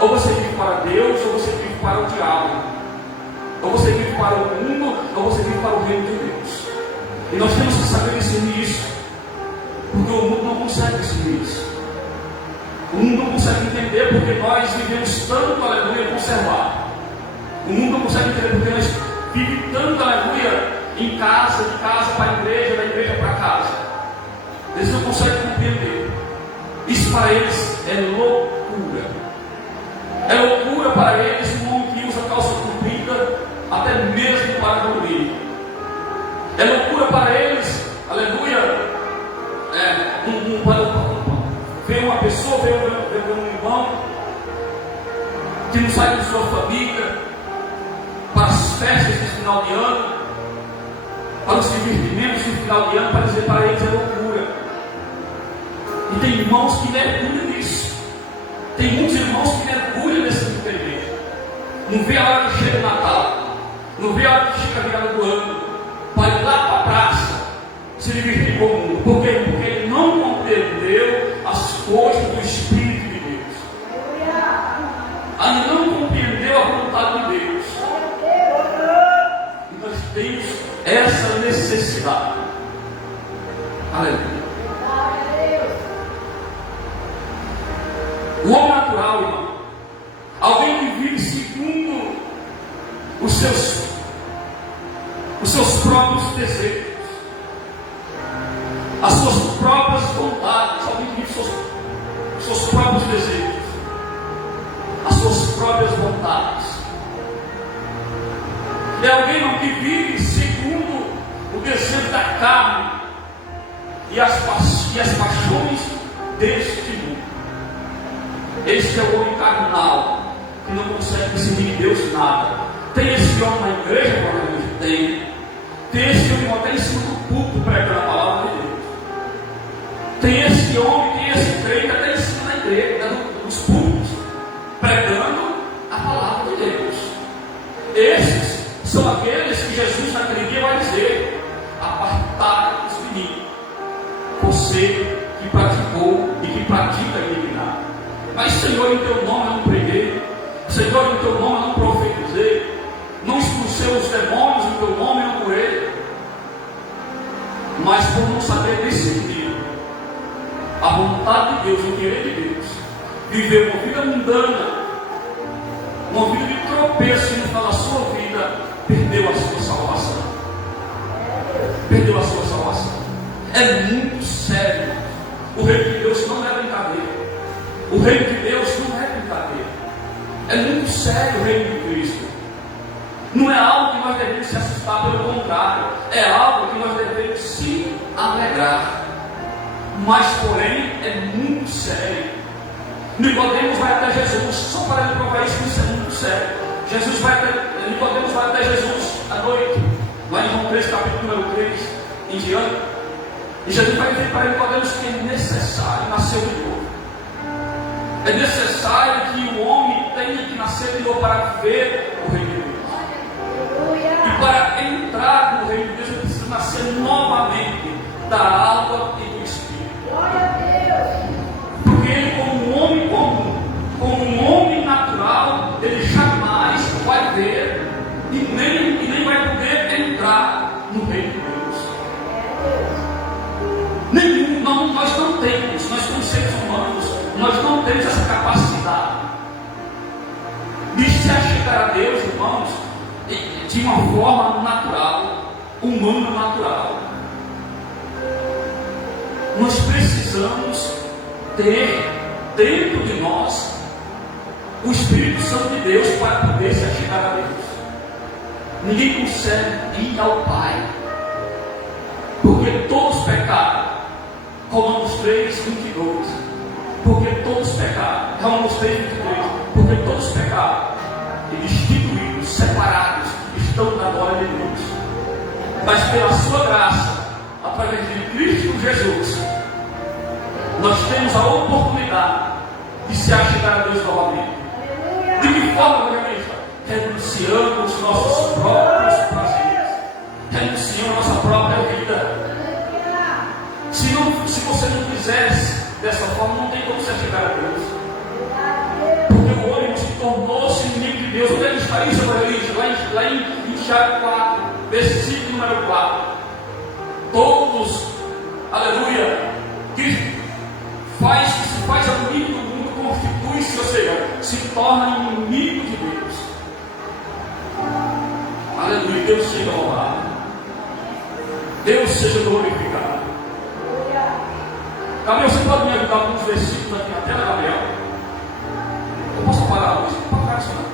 Ou você vive para Deus, ou você vive para o diabo. Ou você vive para o mundo, ou você vive para o reino de Deus. E nós temos que saber discernir isso, porque o mundo não consegue discernir isso. O mundo não consegue entender, porque nós vivemos tanto, aleluia, conservado. O mundo não consegue entender, porque nós vivemos tanto, aleluia, em casa, de casa para a igreja, da igreja para casa. Eles não conseguem compreender. Isso para eles é loucura. É loucura para eles um homem que usa calça comprida, até mesmo para dormir. É loucura para eles, aleluia, ver uma pessoa, ver um irmão que não sai de sua família para as festas de final de ano, para os divertimentos de final de ano, para dizer para eles é loucura. E tem irmãos que mergulham nisso. Tem muitos irmãos que mergulham nesse entendimento. Não vê a hora que chega o Natal, não vê a hora que chega a virada do ano, para ir lá para a praça se divertir com o mundo. Por quê? Porque ele não compreendeu as coisas do Espírito de Deus. Ele não compreendeu a vontade de Deus. E nós temos essa necessidade. Aleluia. O homem natural, irmão, alguém que vive segundo os seus próprios desejos, as suas próprias vontades, alguém que vive os seus próprios desejos, as suas próprias vontades. É alguém que vive segundo o desejo da carne e as paixões deste mundo. Este é o homem carnal, que não consegue discernir de Deus nada. Tem esse homem na igreja, provavelmente tem. Tem esse homem até em cima do púlpito pregando a palavra de Deus. Tem esse homem, tem esse crente até em cima da igreja, dos púlpitos, pregando a palavra de Deus. Esses são aqueles que Jesus naquele dia vai dizer: apartai-vos de mim, você que praticou e que pratica a iniquidade. Mas, Senhor, em teu nome eu não preguei, Senhor, em teu nome eu não profetizei, não expulsei os demônios, em teu nome eu não curei. Mas por não saber discernir a vontade de Deus, o querer de Deus, viver uma vida mundana, uma vida de tropeço, e no final da sua vida perdeu a sua salvação. Perdeu a sua salvação. É muito sério. O reino de Deus não é brincadeira. O reino de Deus não é brincadeira. É muito sério o reino de Cristo. Não é algo que nós devemos se assustar, pelo contrário. É algo que nós devemos se alegrar. Mas, porém, é muito sério. Nicodemos vai até Jesus, só para ele provar isso é muito sério. Nicodemos vai até Jesus à noite, lá em João 3, capítulo número 3, em diante. E Jesus vai dizer para Nicodemos que é necessário nascer de novo. É necessário que o homem tenha que nascer de novo para ver o reino de Deus. E para entrar no reino de Deus, ele precisa nascer novamente da água e do Espírito. Porque ele, como um homem comum, como um homem natural, ele jamais vai ver e nem vai poder entrar no reino de Deus. Nós não temos, nós como seres humanos, nós não temos essa capacidade de se achegar a Deus, irmãos, de uma forma natural, humana natural. Nós precisamos ter dentro de nós o Espírito Santo de Deus para poder se achegar a Deus. Ninguém consegue ir ao Pai, porque todos pecaram. Romanos 3, 22. Porque todos pecaram. Romanos 3, 22. Porque todos pecaram e destituídos, separados, estão na glória de Deus. Mas pela sua graça, através de Cristo Jesus, nós temos a oportunidade de se achegar a Deus novamente. De que forma, minha igreja? Renunciando os nossos próprios prazeres, renunciando a nossa própria vida. Se você não fizesse dessa forma, não tem como se achegar a Deus. Porque o homem se tornou-se inimigo de Deus. Onde ele está isso, minha igreja? Lá em Tiago 4, versículo número 4. Todos, aleluia, que se faz amigo do mundo, constitui-se, ou seja, se torna inimigo de Deus. Aleluia, Deus seja louvado, Deus seja glorificado. Gabriel, você pode me ajudar com alguns versículos aqui na tela, Gabriel? Eu posso parar hoje? Não parar isso não.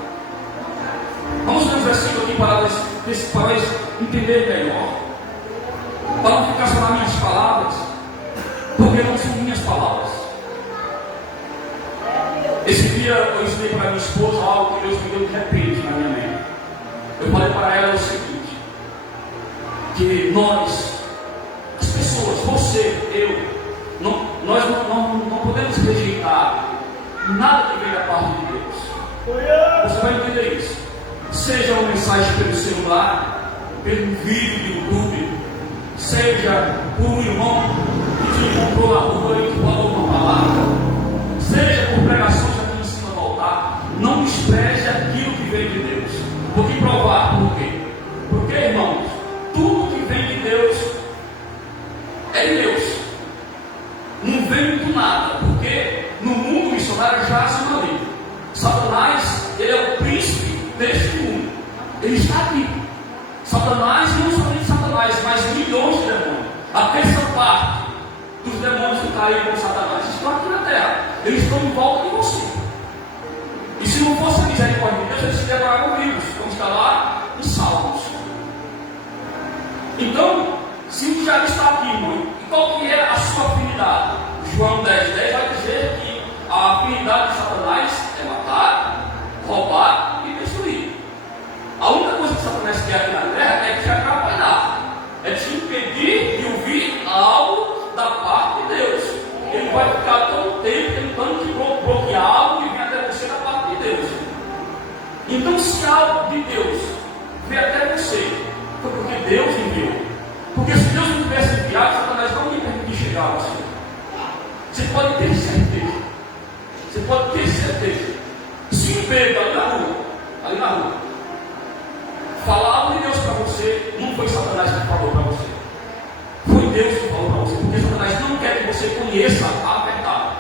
Vamos ler um versículo aqui para eles entenderem melhor, para não ficar só nas minhas palavras, porque não são minhas palavras. Esse dia eu ensinei para minha esposa algo que Deus me deu de repente na minha mente. Eu falei para ela o seguinte: que nós, as pessoas, você, eu, nós não podemos rejeitar nada que vem da parte de Deus. Você vai entender isso. Seja uma mensagem pelo celular, pelo vídeo do YouTube, seja por um irmão que te encontrou na rua e te falou uma palavra, seja por pregações aqui em cima do altar, não despreze aquilo que vem de Deus. Vou te provar por quê. Porque, irmãos, tudo que vem de Deus é de Deus. Não vem do nada, porque no mundo missionário já se maligno. Satanás, ele é o príncipe deste mundo. Ele está aqui. Satanás, não somente Satanás, mas milhões de demônios. A terça parte dos demônios que caíram com Satanás estão aqui na terra. Eles estão em volta de você. E se não fosse a misericórdia de Deus, eles se devoraram vivos, como está lá em Salmos. Então, se o diabo está aqui, irmão, e qual que é a sua afinidade? João 10:10 vai dizer que a afinidade de Satanás é matar, roubar e destruir. A única coisa que Satanás quer aqui na terra é te atrapalhar, é te impedir de ouvir algo da parte de Deus. Ele vai ficar todo o tempo tentando te bloquear algo que vem até você da parte de Deus. Então, se algo de Deus vem até você, foi porque Deus enviou. Porque se Deus não tivesse enviado, Satanás não ia permitir chegar a você. Você pode ter certeza. Você pode ter certeza. Se um Pedro ali na rua, falar algo de Deus para você, não foi Satanás que falou para você. Foi Deus que falou para você. Porque Satanás não quer que você conheça a verdade.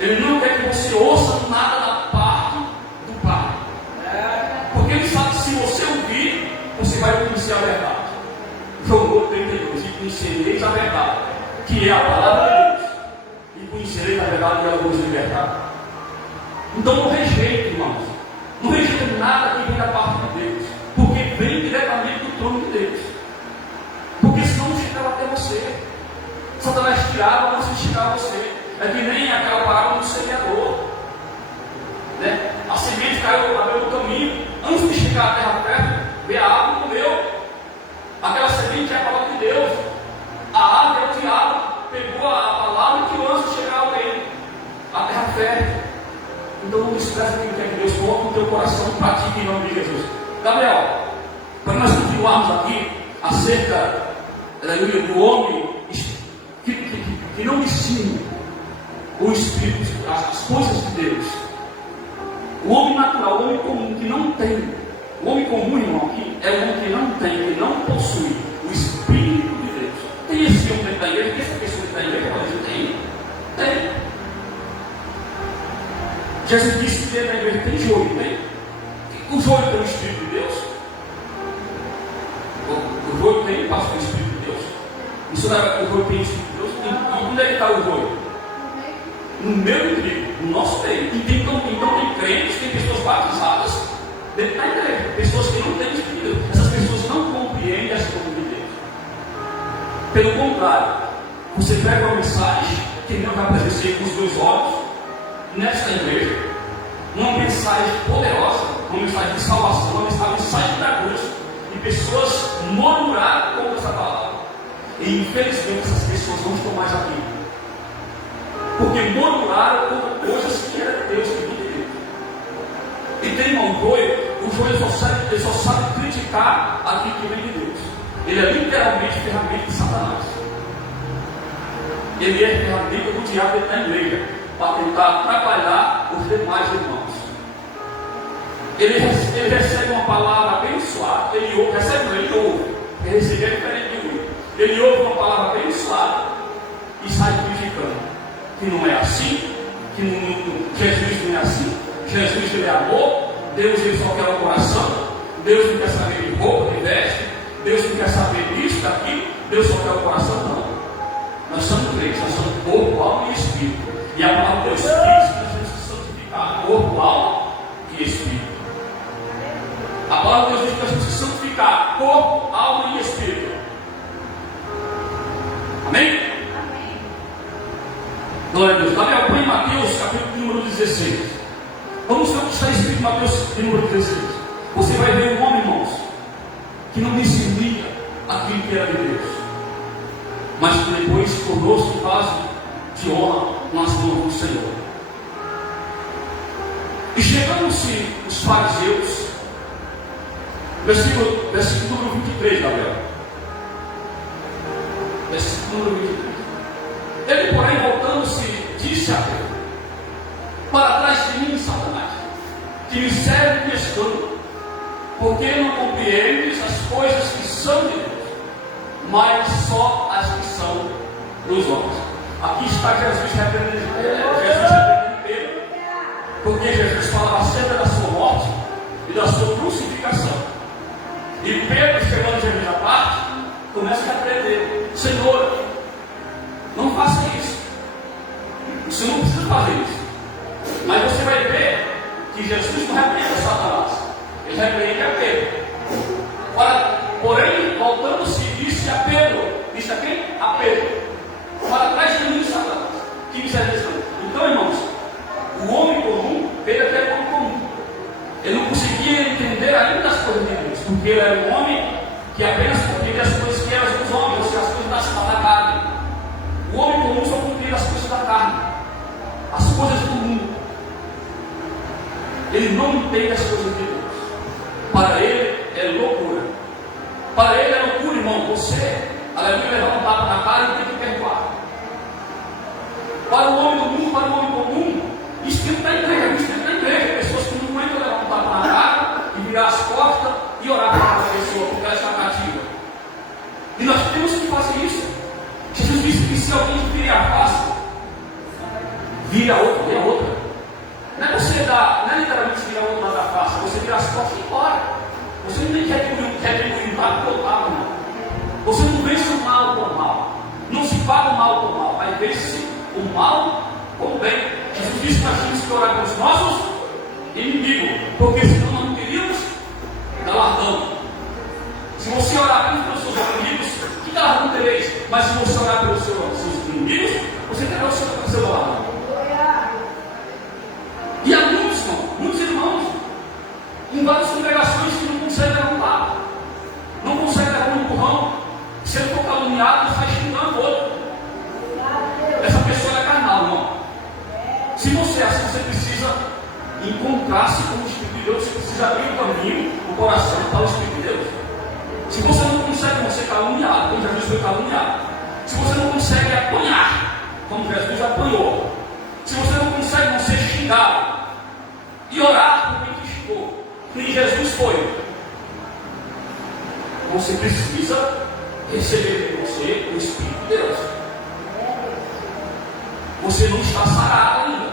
Ele não quer que você ouça nada da parte do Pai. Porque ele sabe que se você ouvir, você vai conhecer a verdade. João 32, e conhecereis a verdade, que é a palavra de Deus, e conhecereis a verdade, e ela vos libertar. Então não rejeite, irmãos, não rejeite nada que vem da parte de Deus, porque vem diretamente do trono de Deus. Porque senão não chegava até você. Satanás tirava antes de chegar a você. É que nem aquela parábola do semeador, né? A semente caiu no caminho, antes de chegar à terra fértil, veio a árvore e comeu. Aquela semente é a palavra de Deus. A árvore é o diabo, pegou a palavra e tirou antes de chegar ao reino, a terra fértil. Então não despreze aquilo que é de Deus, coloca no teu coração e pratique em nome de Jesus. Gabriel, para nós continuarmos aqui acerca do homem que não ensina o Espírito, as coisas de Deus. O homem natural, o homem comum que não tem. O homem comum, irmão, é o homem que não tem, que não possui o Espírito de Deus. Tem esse homem dentro da igreja, tem essa pessoa dentro da igreja, tem. Jesus disse que dentro da igreja tem joio, tem? O joio tem o Espírito de Deus? O joio tem, passa o Espírito de Deus? Isso não é o joio tem o Espírito de Deus? E onde é que está o joio? No meu trigo, no nosso meio. Então tem crentes, tem pessoas batizadas dentro da igreja, pessoas que não têm Espírito. Essas pessoas não compreendem as coisas de Deus. Pelo contrário, você pega uma mensagem que eu já presenciei com os meus olhos nesta igreja, uma mensagem poderosa, uma mensagem de salvação, uma mensagem da cruz, e pessoas murmuraram contra essa palavra. E infelizmente essas pessoas não estão mais aqui. porque murmuraram contra coisas que era Deus que não Deus. E tem irmão doido, o joelho só sabe criticar aquilo que vem de Deus. Ele é literalmente ferramenta de Satanás. Ele é ferramenta do diabo na igreja, para tentar atrapalhar os demais irmãos. Ele recebe uma palavra abençoada, ele ouve, ele recebe é diferente de ouvir. Ele ouve uma palavra abençoada e sai criticando. Que não é assim, Jesus não é assim, Jesus ele é amor, Deus ele só quer o coração, Deus não quer saber de roupa, de veste, Deus não quer saber disso, daquilo, Deus só quer o coração, não. Nós somos crentes, nós somos corpo, alma e espírito. E a palavra de Deus diz que nós temos que santificar corpo, alma e espírito. A palavra de Deus diz que nós temos que santificar corpo, alma e espírito. Amém? Glória a Deus. Gabriel, põe Mateus, capítulo número 16. Vamos ver o que está escrito em Mateus, número 16. Você vai ver um homem, irmãos, que não discernia aquilo que era de Deus, mas que depois tornou-se base de honra nas mãos do Senhor. E chegando-se os fariseus, versículo número 23, Gabriel. Versículo número 23. Ele, porém, voltando-se, disse a Pedro: para trás de mim, Satanás, que me serve de escândalo, porque não compreendes as coisas que são de Deus, mas só as que são dos homens. Aqui está Jesus repreendendo Pedro, porque Jesus falava acerca da sua morte e da sua crucificação. E Pedro, chegando Jesus à parte, começa a repreender: Senhor, não faça isso. Você não precisa fazer isso. Mas você vai ver que Jesus não repreende a Satanás, ele repreende a Pedro. Porém, voltando-se, disse a Pedro: disse a quem? A Pedro: para trás de mim, Satanás, que me serve de escândalo. Então, irmãos, o homem comum, Pedro era um homem comum. Ele não conseguia entender ainda as coisas de Deus, porque ele era um homem que apenas compreendia as coisas que eram dos homens, as coisas da carne. O homem comum só compreende as coisas da carne, as coisas do mundo. Ele não entende as coisas de Deus. Para ele é loucura. Para ele é loucura, irmão. Você, aleluia, levar um tapa na cara e tem que perdoar. Para o homem do mundo, para o homem comum, espírito da igreja, espírito da igreja. Pessoas que não aguentam levar um tapa na cara e virar as costas e orar para aquela pessoa, porque ela está cativa. E nós temos que fazer isso. Jesus disse que se alguém virar a face, vira a outra, vira a outra. Não é você dar, não é literalmente virar a outra da face, você virar as costas e ir embora. Você não tem que retribuir mal pelo mal, não. Você não vence o mal com o mal. Não se paga o mal com o mal, mas vence o mal com o bem. Jesus disse que nós temos que orar pelos nossos inimigos, porque senão nós não teríamos galardão. Se você orar pelos seus inimigos, que galardão tereis? Mas se você orar pelos seus inimigos, você terá o seu galardão. E há muitos irmãos, em várias congregações que não conseguem levantar, não conseguem dar um empurrão, se ele for caluniado, sai xingando o outro. Essa pessoa é carnal, irmão. Se você é assim, você precisa encontrar-se com o Espírito de Deus, você precisa abrir o caminho, o coração para o Espírito de Deus. Se você não consegue não ser caluniado, como Jesus foi caluniado, se você não consegue apanhar, como Jesus apanhou, se você não consegue não ser xingado e orar por quem te xingou, que Jesus foi, você precisa receber de você o Espírito de Deus. Você não está sarado ainda.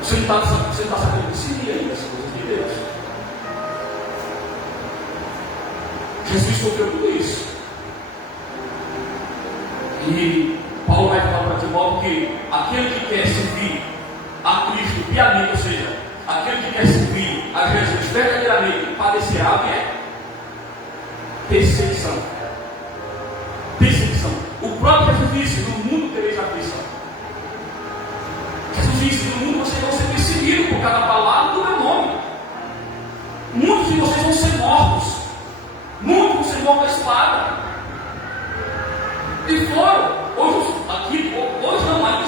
Você não está sabendo discernir ainda as coisas de Deus. Jesus sofreu tudo isso. E Paulo vai falar para Timóteo que aquele que quer servir a Cristo piamente, ou seja, aquele que quer servir a Jesus verdadeiramente, padecerá o que é? Perseguição. Perseguição. O próprio Jesus disse: no mundo tereis aflição. Jesus disse: no mundo vocês vão ser perseguidos por cada palavra do meu nome. Muitos de vocês vão ser mortos. Muitos vão ser mortos à espada. E foram, hoje não, ainda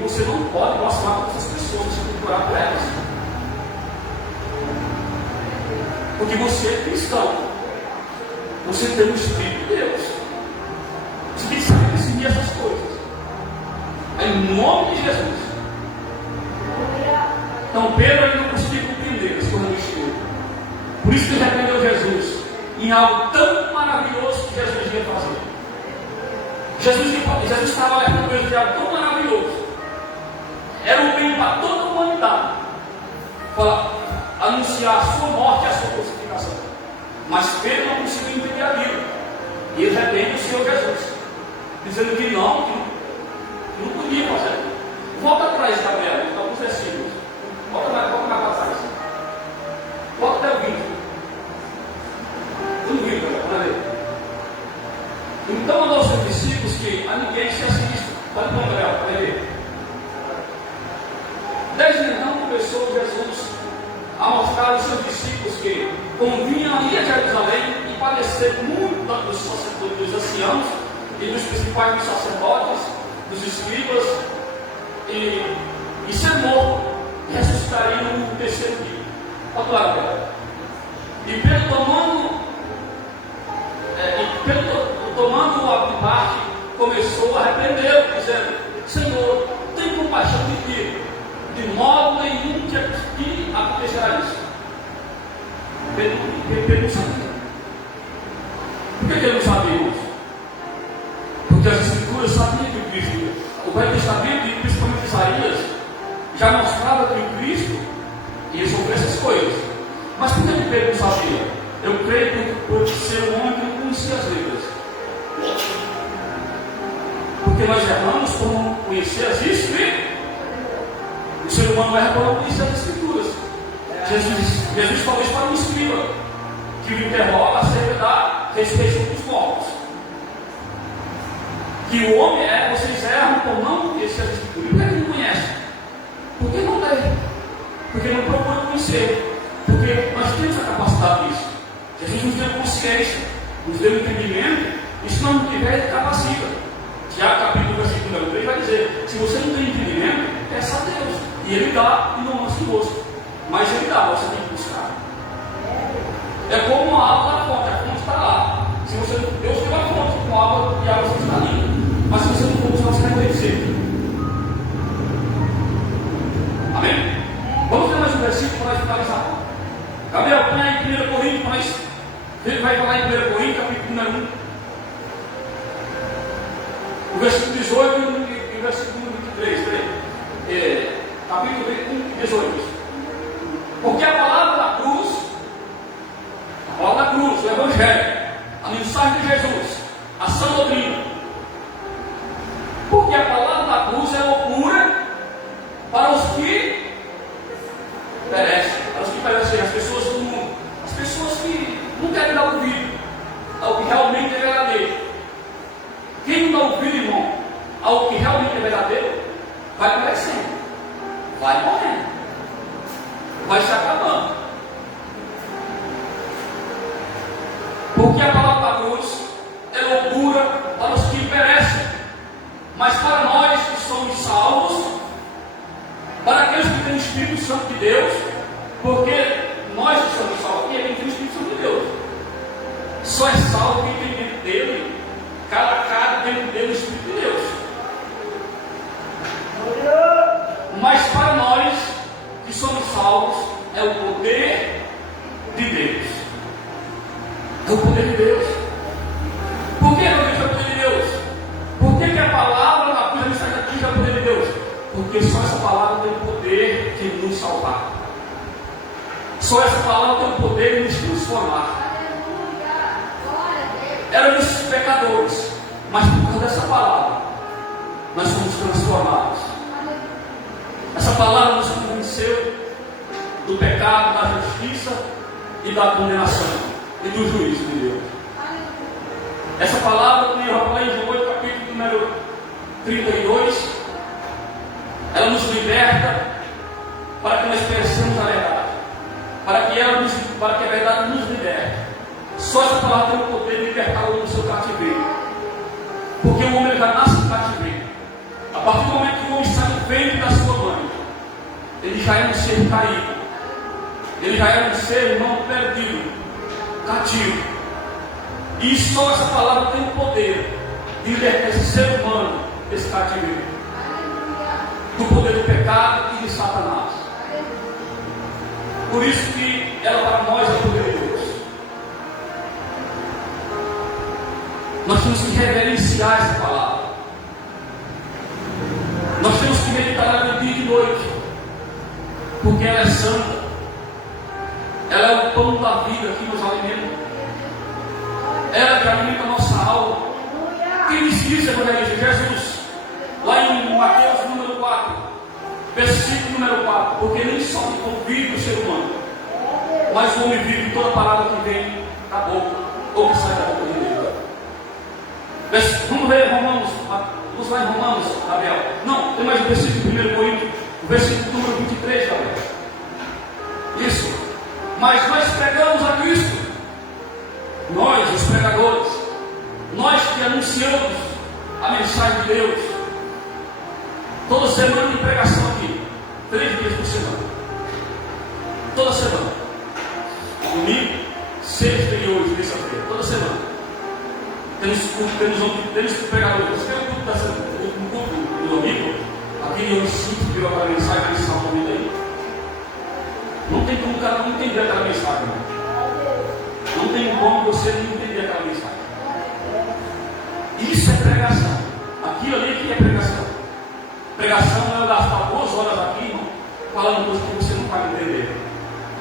você não pode mostrar para essas pessoas, você tem que orar por elas. Porque você é cristão. Você tem o Espírito de Deus. Você tem que saber decidir essas coisas. Em nome de Jesus. Então Pedro ele não conseguia compreender as coisas do Espírito. Por isso que ele repreendeu Jesus em algo tão maravilhoso que Jesus ia fazer. Jesus estava alertando ele de algo tão maravilhoso. Era um bem para toda a humanidade. Para anunciar a sua morte e a sua crucificação. Mas Pedro não conseguiu entender aquilo. E ele repreende o Senhor Jesus. Dizendo que não podia fazer. Volta atrás, Gabriel, alguns versículos. Volta mais para trás. Volta até o 20. Tudo 20, para ver. Então, nós temos discípulos que a ninguém se assiste. Pode ir para o Gabriel, para ver. Desde então começou Jesus a mostrar aos seus discípulos que convinha ir a Jerusalém e padecer muito dos anciãos e dos principais dos sacerdotes, dos escribas, e ser morto, e ressuscitaria no terceiro dia. Olha lá, galera. E Pedro tomando a parte, começou a repreendê-lo, dizendo: Senhor, tem compaixão de ti, de modo nenhum que acontecerá isso. Pedro não sabia. Por que ele não sabia isso? Porque as Escrituras sabiam que o Cristo, o Velho Testamento e principalmente Isaías, já mostrava que o Cristo ia sofrer essas coisas. Mas por que Pedro não sabia? Eu creio que por ser um homem que não conhecia as letras. Porque nós erramos por não conhecer as Escrituras. O ser humano erra por não conhecer as Escrituras. Jesus falou isso para um escriba, que o interroga acerca da ressurreição dos mortos. Que o homem vocês erram por não conhecer as Escrituras. Por que não conhece? Porque não lê. Porque não procura conhecer. Porque nós temos a capacidade disso. Jesus nos deu consciência, nos deu entendimento. E se não tiver, ele capacita. Tiago capítulo versículo número 3 vai dizer: se você não tem entendimento, peça a Deus. E ele dá e não lança o rosto. Mas ele dá, você tem que buscar. É como uma água na fonte, a fonte está lá. Se você, Deus tem uma fonte com água e a água está limpa. Mas se você não for buscar, você vai morrer seco. Amém? Vamos ver mais um versículo para nós finalizar. Gabriel, põe aí em 1 Coríntios, mas ele vai falar em 1 Coríntios, capítulo número 1. O versículo 18 e o versículo 23. Capítulo 1, 18. Porque a palavra da cruz, o Evangelho, a mensagem de Jesus, a sã doutrina. Porque a palavra da cruz é loucura para os que perecem, as pessoas do mundo, as pessoas que não querem dar ouvido ao que realmente é verdadeiro. Quem não dá ouvido, irmão, ao que realmente é verdadeiro, vai perecendo, vai morrendo, vai se acabando. Porque a palavra da cruz é loucura para os que perecem, mas para nós que somos salvos, para aqueles que têm o Espírito Santo de Deus, porque nós que somos salvos, e quem tem o Espírito Santo de Deus, só é salvo quem tem dentro dele, cada dentro dele o Espírito de Deus. Mas para nós que somos salvos, é o poder de Deus. É o poder de Deus. Por que não é o poder de Deus? Por que a palavra na cruz está aqui é o poder de Deus? Porque só essa palavra tem o poder de nos salvar. Só essa palavra tem o poder de nos transformar. Éramos pecadores, mas por causa dessa palavra nós somos transformados. Essa palavra nos convenceu do pecado, da justiça e da condenação e do juízo de Deus. Essa palavra, como eu falei em João, capítulo número 32, ela nos liberta para que nós peçamos a verdade, para que a verdade nos liberte. Só essa palavra tem o poder de libertar o homem do seu cativeiro. Porque o homem já nasce no cativeiro. A partir do momento que o homem sai do ventre ele já é um ser caído, ele já é um ser, irmão, perdido, cativo. E só essa palavra tem o poder de libertar esse ser humano desse cativeiro, do poder do pecado e de Satanás. Por isso que ela para nós é o poder de Deus. Nós temos que reverenciar essa palavra. Nós temos que meditar ela dia e noite, porque ela é santa. Ela é o pão da vida que nos alimenta. Ela que alimenta a nossa alma. Quem nos diz, evangelista Jesus, lá em Mateus número 4, versículo número 4, porque nem só de pão vive o ser humano, mas o homem vive toda palavra que vem da boca, ou que sai da boca de Deus. Vamos ler Romanos, vamos lá em Romanos, Gabriel. Não, tem mais um versículo, 1 Coríntios, o versículo número 23, Gabriel. Isso. Mas nós pregamos a Cristo, nós, os pregadores, nós que anunciamos a mensagem de Deus, toda semana de pregação aqui, 3 dias por semana, toda semana, domingo, sexta e hoje, terça-feira, toda semana. Temos pregadores. Você quer um culto no domingo? Aquele hoje 5 que virou aquela mensagem que está no aí. Não tem como cada um entender aquela mensagem. Não tem como você não entender aquela mensagem. Isso é pregação. Aquilo ali que é pregação. Pregação não é gastar 2 horas aqui, irmão, falando coisas que você não vai entender.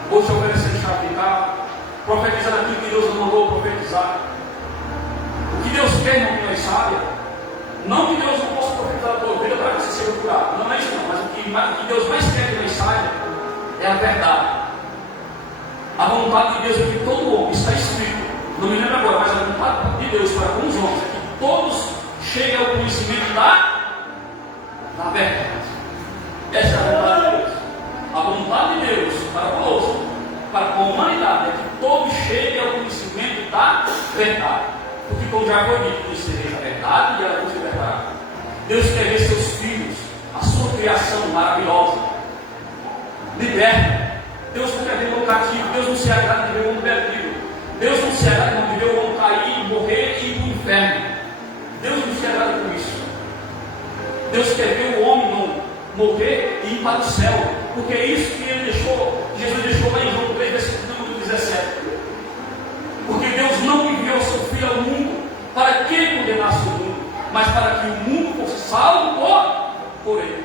Ou se oferecendo chave de carro, profetizando aquilo que Deus não mandou profetizar. O que Deus quer, irmão, que nós sabemos, não que Deus não possa profetizar a tua vida para que você seja curado, não é isso não, mas o que Deus mais quer que nós saibamos é a verdade. A vontade de Deus é que todo homem, está escrito, não me lembro agora, mas a vontade de Deus para alguns homens é que todos cheguem ao conhecimento da verdade. Essa é a vontade de Deus. A vontade de Deus para conosco, para a humanidade, é que todos cheguem ao conhecimento da verdade. Porque, como já foi dito, conhecereis a verdade e ela vos libertará. Deus quer ver seus filhos, a sua criação maravilhosa, liberta. Deus não quer ver o homem cativo. Deus não se agrada de ver o homem perdido. Deus não se agrada de ver o homem cair, morrer e ir para o inferno. Deus não se agrada com isso. Deus quer ver o homem não morrer e ir para o céu. Porque é isso que ele deixou, Jesus deixou lá em João 3, versículo 17. Porque Deus não enviou seu Filho ao mundo para que ele condenasse o mundo, mas para que o mundo fosse salvo por ele.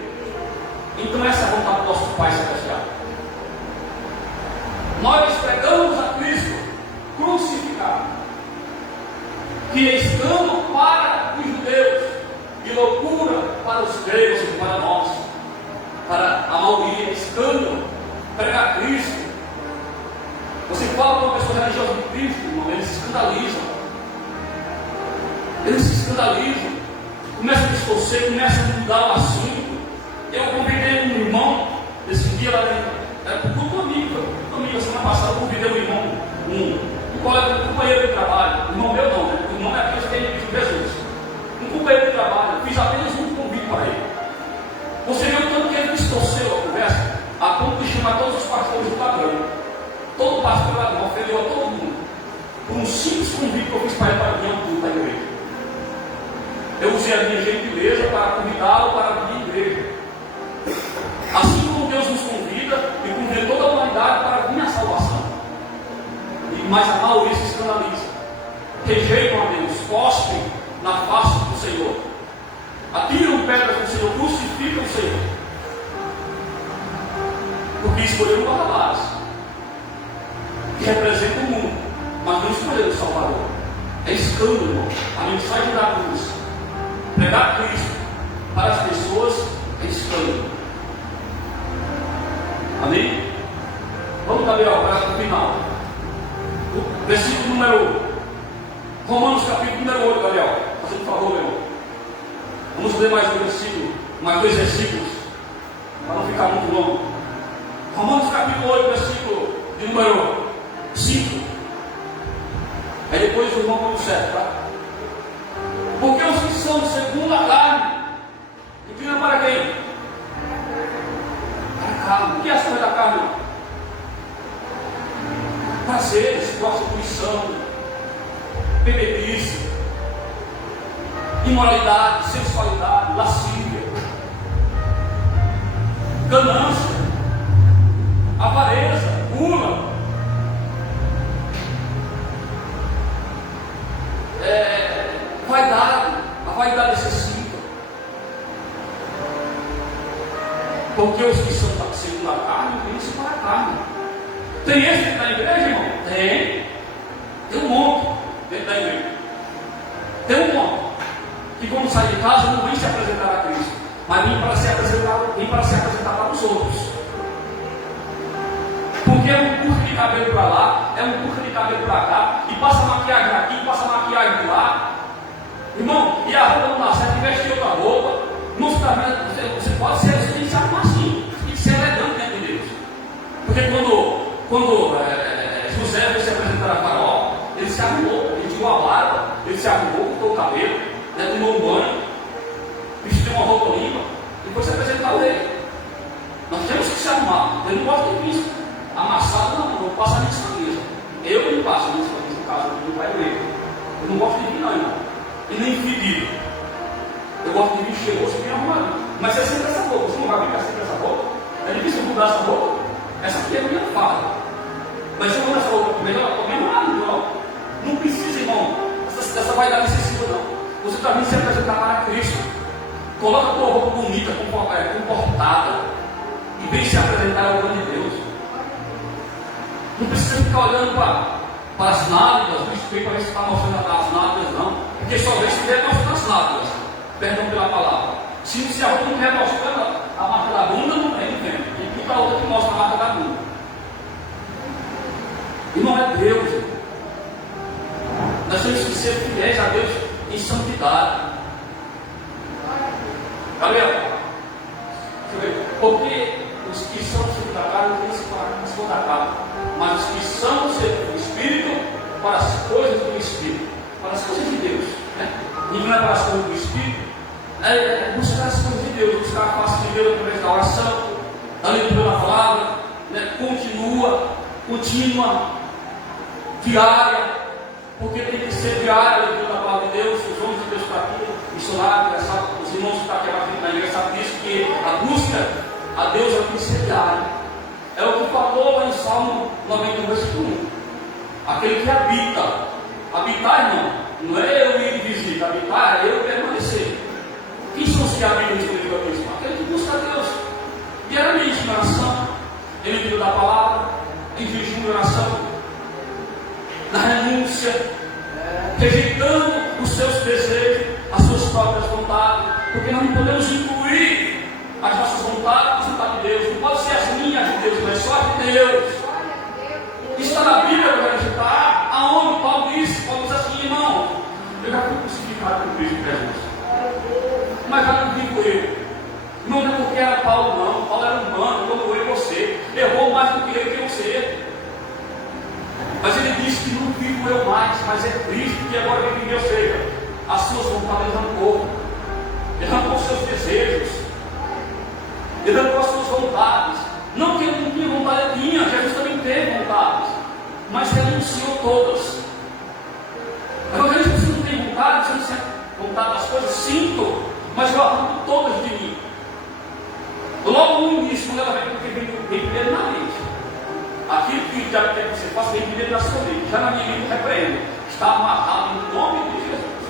Então essa é a vontade do nosso Pai Celestial. Nós pregamos a Cristo crucificado, que é escândalo para os judeus e loucura para os gregos e para nós. Para a maioria, escândalo, pregar Cristo. Você fala com uma pessoa religiosa de Cristo, irmão, eles se escandalizam. Eles se escandalizam. Começam a distorcer, começam a mudar o assunto. Eu convidei um irmão, esse dia lá dentro, um amigo, semana passada, eu convidei um irmão, um colega, um companheiro de trabalho, irmão meu não, né? O irmão é aquele que tem de Jesus. Um companheiro de trabalho, fiz apenas um convite para ele. Você viu tanto que ele distorceu a conversa, a ponto de chamar todos os pastores do padrão. Todo pastor lá ofendeu a todo mundo por um simples convite que eu fiz para ele para vir ao culto da igreja. Eu usei a minha gentileza para convidá-lo para vir à igreja. Assim como Deus nos convida e convida toda a humanidade para vir à salvação. Mas a maioria se escandaliza, rejeitam a Deus, cospem na face do Senhor, atiram pedras do Senhor, crucificam o Senhor, porque escolheram Barrabás, que representa o mundo, mas não escolheram o Salvador. É escândalo, irmão. A mensagem da cruz, pregar Cristo para as pessoas, é escândalo. Amém? Vamos, Gabriel, para o final. O versículo número, Romanos capítulo número 8, Gabriel. Fazendo por favor, meu irmão. Vamos ler mais um versículo, mais 2 versículos, para não ficar muito longo. Romanos capítulo 8, versículo de número 5. Aí depois o irmão vamos certo, tá? Porque os que são segundo a carne, inclinam para quem? Para carne. O que é as coisas da carne? Prazeres, prostituição, bebedice, imoralidade, sensualidade, lascívia, ganância, avareza, gula, vaidade, a vaidade excessiva. Porque os que são segundo a carne, eles para a carne. Tem esse que está na igreja, irmão? Tem um monte dentro da igreja. Tem um monte que quando sai de casa não vem se apresentar a Cristo, mas vem para se apresentar para os outros. Porque é um curso de cabelo para lá, é um curso de cabelo para cá, e passa maquiagem aqui, passa maquiagem de lá. Irmão, e a roupa não dá certo, veste outra roupa. Não se tá vendo, você pode ser, você tem que se arrumar assim, você tem que ser elegante dentro de Deus. Porque quando José veio se apresentar a Faraó, ele se arrumou, ele tirou a barba, ele se arrumou, cortou o cabelo, tomou um banho, vestiu uma roupa limpa e foi se apresentar ao rei. Nós temos que se arrumar. Eu não gosto de vinho amassado, não passa nisso na mesa. Eu não passo nisso na mesa, no caso do pai dele. Eu não gosto de vinho, não, irmão. E nem fedido. Eu gosto de vinho cheiroso e bem arrumado. Mas você sempre essa roupa, você não vai brincar sempre essa roupa? É difícil mudar essa roupa. Essa aqui é a minha farda. Mas se eu mudar essa roupa melhor, eu estou bem arrumado, irmão. Não precisa, irmão, essa vaidade excessiva, não. Você está vindo se apresentar para Cristo. Coloca a tua roupa bonita, comportada, e vem se apresentar ao nome de Deus. Não precisa ficar olhando para as nádegas, o espelho para ver se está mostrando as nádegas, não. Porque só vê se estiver mostrando as nádegas. Perdão pela palavra. Se a roupa não estiver mostrando a marca da bunda, não tem. E fica a outra que mostra a marca da bunda. E não é Deus. Nós temos que ser fiéis a Deus em santidade. Gabriel, porque os que são segundo a carne não têm se para segundo a carne, mas os que são segundo o Espírito, para as coisas do Espírito, para as coisas de Deus. Ninguém é para as coisas do Espírito, buscar as coisas de Deus, buscar a face de Deus através da oração, da leitura da palavra, contínua, diária. Porque tem que ser diária a leitura da palavra de Deus. Os homens de Deus estão aqui, missionários, os irmãos que estão aqui na igreja sabem disso, que a busca a Deus tem que ser diária. É o que falou lá em Salmo 91, versículo 1. Aquele que habita. Habitar, não é eu ir e visitar. Habitar é eu permanecer. Quem são os que habitam nesse livro da Cristo? Aquele que busca a Deus diariamente em oração, em leitura da palavra, em jejum e oração, na renúncia, rejeitando os seus desejos, as suas próprias vontades, porque nós não podemos incluir as nossas vontades na vontade de Deus. Não pode ser as minhas de Deus, mas só as de Deus. Isso está na Bíblia, eu quero citar. Aonde Paulo diz assim, irmão, eu já fui crucificado por Cristo Jesus, mas já não vivo eu. Não é porque era Paulo, não. Paulo era humano, como eu e você. Errou mais do que eu e você. Mas ele disse que não vivo eu mais, mas é Cristo que agora vive em meu ser. As suas vontades arrancou. Ele arrancou os seus desejos. Ele arrancou as suas vontades. Não que ele não tinha vontade, ele tinha. Jesus também teve vontades. Mas renunciou todas. Agora, se você não tem vontade, você não sente vontade das coisas, sinto, mas eu arranco todas de mim. Logo no início, quando ela vem primeiro na mente. Aquilo que o diabo quer que você faça, vem primeiro na sua mente. Já na minha mente, repreendo. Está amarrado em nome de Jesus.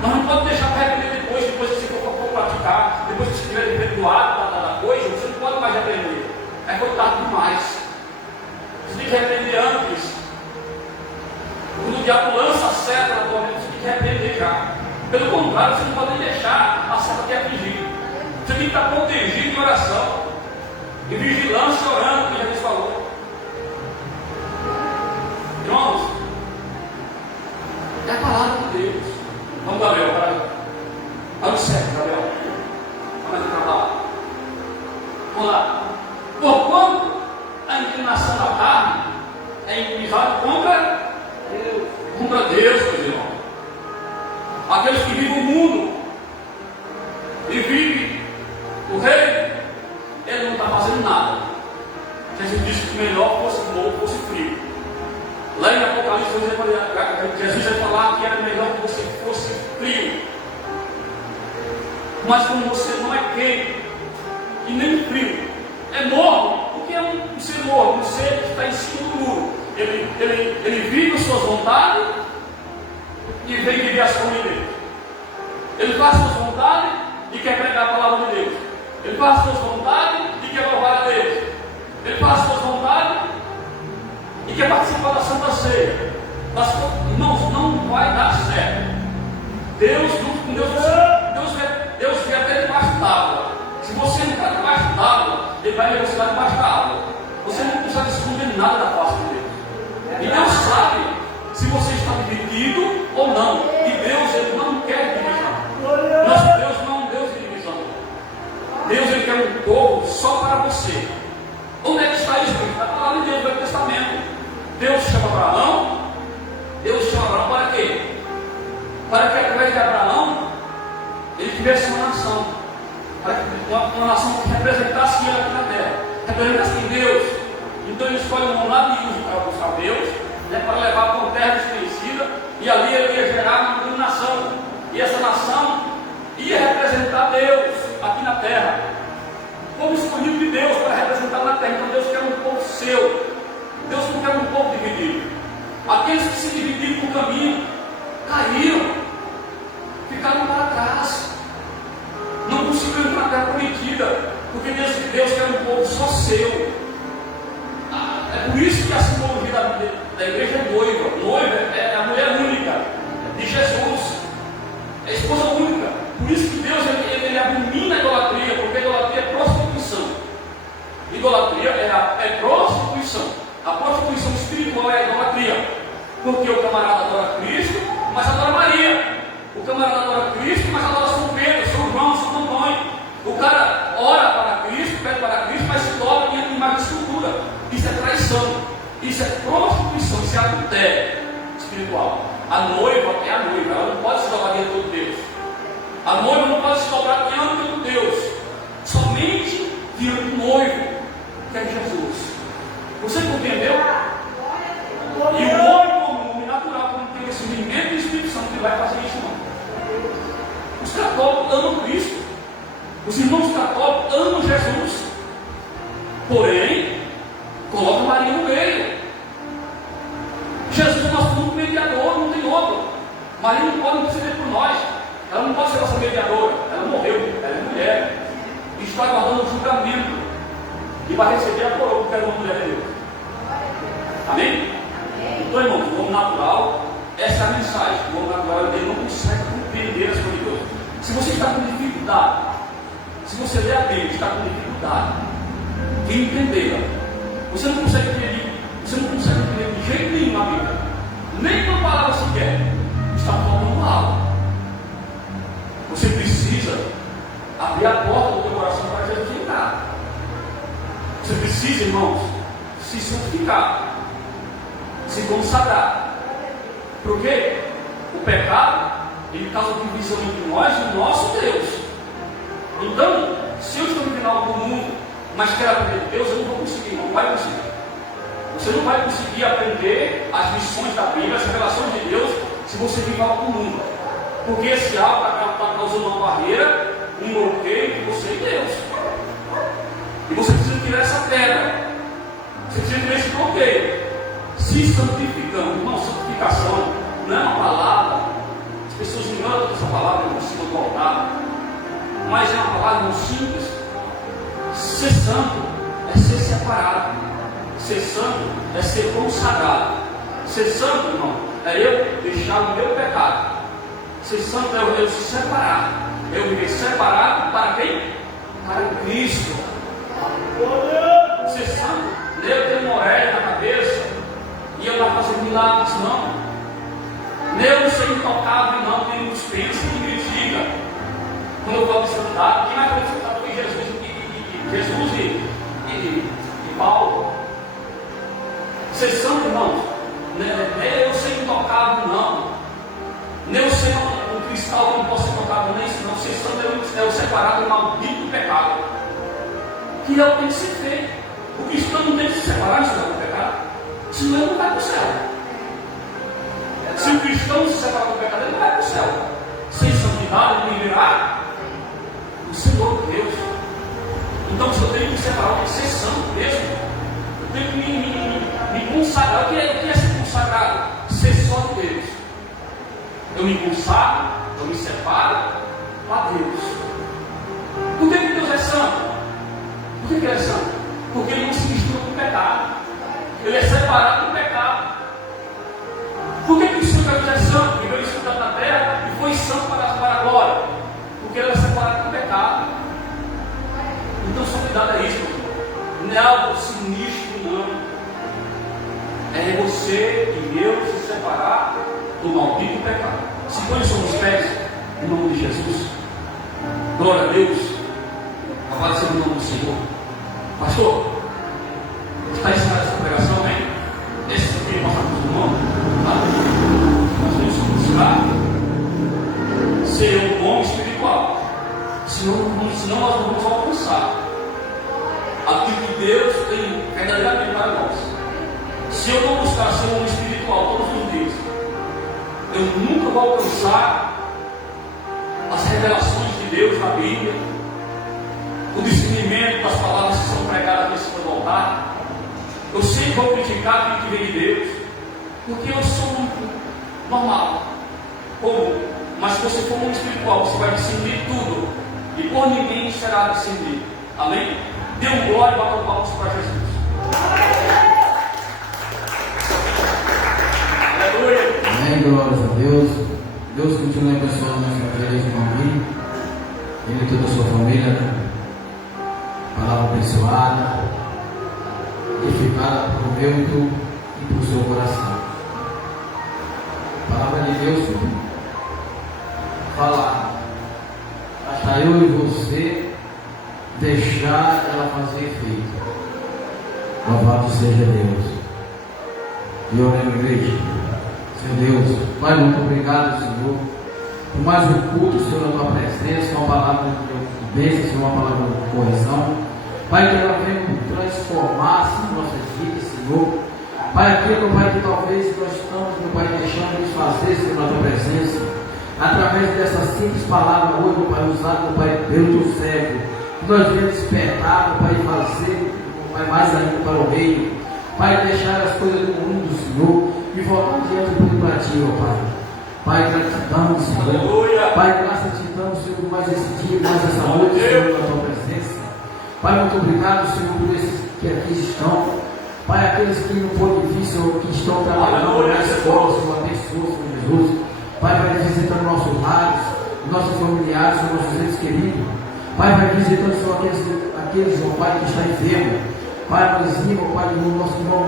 Nós não podemos deixar para repreender depois que você for praticar, depois que você estiver perdoado da coisa, você não pode mais repreender. É quando tarde demais. Você tem que repreender antes. Quando o diabo lança a seta na tua mente, você tem que repreender já. Pelo contrário, você não pode deixar a seta te atingir. Você tem que estar protegido em oração. E vigilância orando, como Jesus falou. Irmãos, é a palavra de Deus. Vamos, Gabriel, para o certo, Gabriel. Vamos para lá. Vamos lá. Porquanto a inclinação da carne é inimizade contra Deus, meus irmãos. Aqueles que vivem o mundo e vivem o rei, ele não está Mas como você não é quente e nem frio, é morno. O que é um ser morno? Um ser que está em cima do muro. Ele vive as suas vontades e vem viver as coisas de Deus. Ele faz as suas vontades e quer pregar a palavra de Deus. Ele faz as suas vontades e quer louvar a Deus. Ele faz as suas vontades e quer participar da Santa Ceia. Mas, irmãos, não vai dar certo. Deus vê até debaixo d'água. Se você não está debaixo d'água, Ele vai negociar debaixo da água. Você não consegue esconder nada da face de Deus. E Deus sabe se você está dividido ou não. E Deus, Ele não quer divisão. Nosso Deus não é um Deus de divisão. Deus, Ele quer um povo só para você. Onde é que está isso? Está falando em Deus, no Velho Testamento. Deus chama Abraão. Deus chama Abraão para quê? Para que através de Abraão ele tivesse uma nação. Para que uma nação que representasse ele aqui na terra. Representasse em Deus. Então ele escolhe um lado e usa os caldeus, para levar para uma terra desconhecida. E ali ele ia gerar uma nação. E essa nação ia representar Deus aqui na terra. Como escolhido de Deus para representar na terra. Então Deus quer um povo seu. Deus não quer um povo dividido. Aqueles que se dividiram no caminho caíram, ficaram para trás, não conseguiram entrar na terra prometida, porque Deus quer um povo só seu. É por isso que a simbologia da igreja é noiva. Noiva é a mulher única de Jesus, é a esposa única. Por isso que Deus ele abomina a idolatria, porque a idolatria é prostituição. Idolatria é prostituição. A prostituição espiritual é a idolatria. Porque o camarada adora Cristo, mas adora Maria. O camarada adora Cristo, mas adora São Pedro, São João, São Antônio. O cara ora para Cristo, pede para Cristo, mas se dobra diante de imagem de escultura. Isso é traição. Isso é prostituição. Isso é adultério espiritual. A noiva é a noiva. Ela não pode se dobrar diante de Deus. A noiva não pode se dobrar diante de Deus. Somente diante do noivo, que é Jesus. Você compreendeu? E o homem natural, como tem esse movimento do Espírito Santo, que vai fazer isso não. Os católicos amam Cristo. Os irmãos católicos amam Jesus. Porém, colocam Maria no meio. Jesus é nosso único mediador, não tem outro. Maria não pode interceder por nós. Ela não pode ser nossa mediadora. Ela morreu, ela é mulher. E está aguardando o julgamento. E vai receber a coroa, porque ela é uma mulher de Deus. Amém? Então, irmão, o homem natural, essa é a mensagem. O homem natural ele não consegue compreender as coisas de Deus. Se você está com dificuldade, se você lê a Bíblia e está com dificuldade de entendê-la, você não consegue entender de jeito nenhum a Bíblia, nem uma palavra sequer, está faltando algo. Você precisa abrir a porta do teu coração para Jesus entrar. Você precisa, irmãos, se santificar, se consagrar. Porque o pecado, ele causa divisão entre nós e o nosso Deus. Então, se eu estou no final do mundo, mas quero aprender de Deus, eu não vou conseguir, não vai conseguir. Você não vai conseguir aprender as lições da Bíblia, as revelações de Deus, se você vive algo do mundo. Porque esse algo está causando uma barreira, um bloqueio entre você e Deus. E você precisa tirar essa pedra. Você precisa tirar esse bloqueio. Se santificando. Não, santificação não é uma palavra. As pessoas enganam essa palavra, não se voltar. Mas é uma palavra muito simples. Ser santo é ser separado. Ser santo é ser consagrado. Ser santo, irmão, é eu deixar o meu pecado. Ser santo é eu se separar. Eu viver separado para quem? Para Cristo. Ser santo, eu ter uma orelha na cabeça e eu não fazer milagres, não. Eu ser intocável, não, quem nos pensa e me critica. Quando eu falo de santidade, quem vai falar de santidade foi Jesus e Paulo. Ser santo, irmãos, não é eu ser intocável, não. Nem eu ser um cristal que não posso ser tocado, nem isso, não. Ser santo é o separado do maldito pecado. Que é o que tem que ser feito. O cristão não tem que se separar do pecado, senão ele não vai para o céu. Se o cristão se separar do pecado, ele não vai para o céu. Sem santidade, ele não irá. que ser santo mesmo. Eu tenho que me consagrar. O que é ser consagrado? Ser só de Deus. Eu me consagro, eu me separo para Deus. Por que Deus é santo? Por que Ele é santo? Porque Ele não se mistura com o pecado. Ele é separado do pecado. Por que o Senhor Jesus é santo? Porque veio estudar na terra e foi santo para a glória. Porque Ele é separado do pecado. Então, só cuidado é isso. Não é algo sinistro, não. É você e eu se separar do maldito pecado. Se põe sobre os pés, em nome de Jesus. Glória a Deus. Agora seja o nome do Senhor. Pastor, está ensinando essa pregação, hein? Esse aqui nós estamos no nome. Nós vamos buscar ser um homem espiritual. Senão nós não vamos alcançar aquilo que Deus tem verdadeiramente para nós. Se eu não buscar ser um homem espiritual todos os dias, eu nunca vou alcançar as revelações de Deus na Bíblia, o discernimento das palavras que são pregadas nesse altar. Eu sempre vou criticar aquilo que vem de Deus, porque eu sou muito normal, comum. Mas se você for um espiritual, você vai discernir tudo, e por ninguém será discernido. Amém? Dê um glória e bata palmas para Jesus. Aleluia. Amém, glórias a Deus. Deus continue abençoando nossa igreja, irmão, ele e toda a sua família, né? Palavra abençoada, edificada para o meu e para o seu coração. A palavra de Deus fala, basta eu e você deixar ela fazer efeito. Louvado seja Deus. E oremos, igreja. Senhor Deus, Pai, muito obrigado, Senhor, por mais um culto, Senhor, na tua presença, uma palavra de bênção, Senhor, uma palavra de correção. Pai, que ela venha transformar, Senhor, nossas vidas, Senhor. Pai, aquilo, Pai, que talvez nós estamos, meu Pai, deixando de fazer, Senhor, na tua presença, através dessa simples palavra hoje, meu Pai, usada, meu Pai, pelo teu servo, que nós venhamos despertar, meu Pai, fazer, meu Pai, mais ainda para o reino. Pai, deixar as coisas do mundo, Senhor, e voltar diante do para ti, ó Pai. Pai, gratidão, Senhor. Aleluia. Pai, graças te damos, Senhor, mais esse dia, mais essa noite, Senhor, na tua presença. Pai, muito obrigado, Senhor, por esses que aqui estão. Pai, aqueles que não podem vir, Senhor, que estão trabalhando na escola, Senhor, abençoa, Senhor Jesus. Pai, vai visitando nossos lares, nossos familiares, Senhor, nossos entes queridos. Pai, vai visitando, Senhor, aqueles, ó Pai, que está enfermo. Pai, visita, ó Pai, do nosso irmão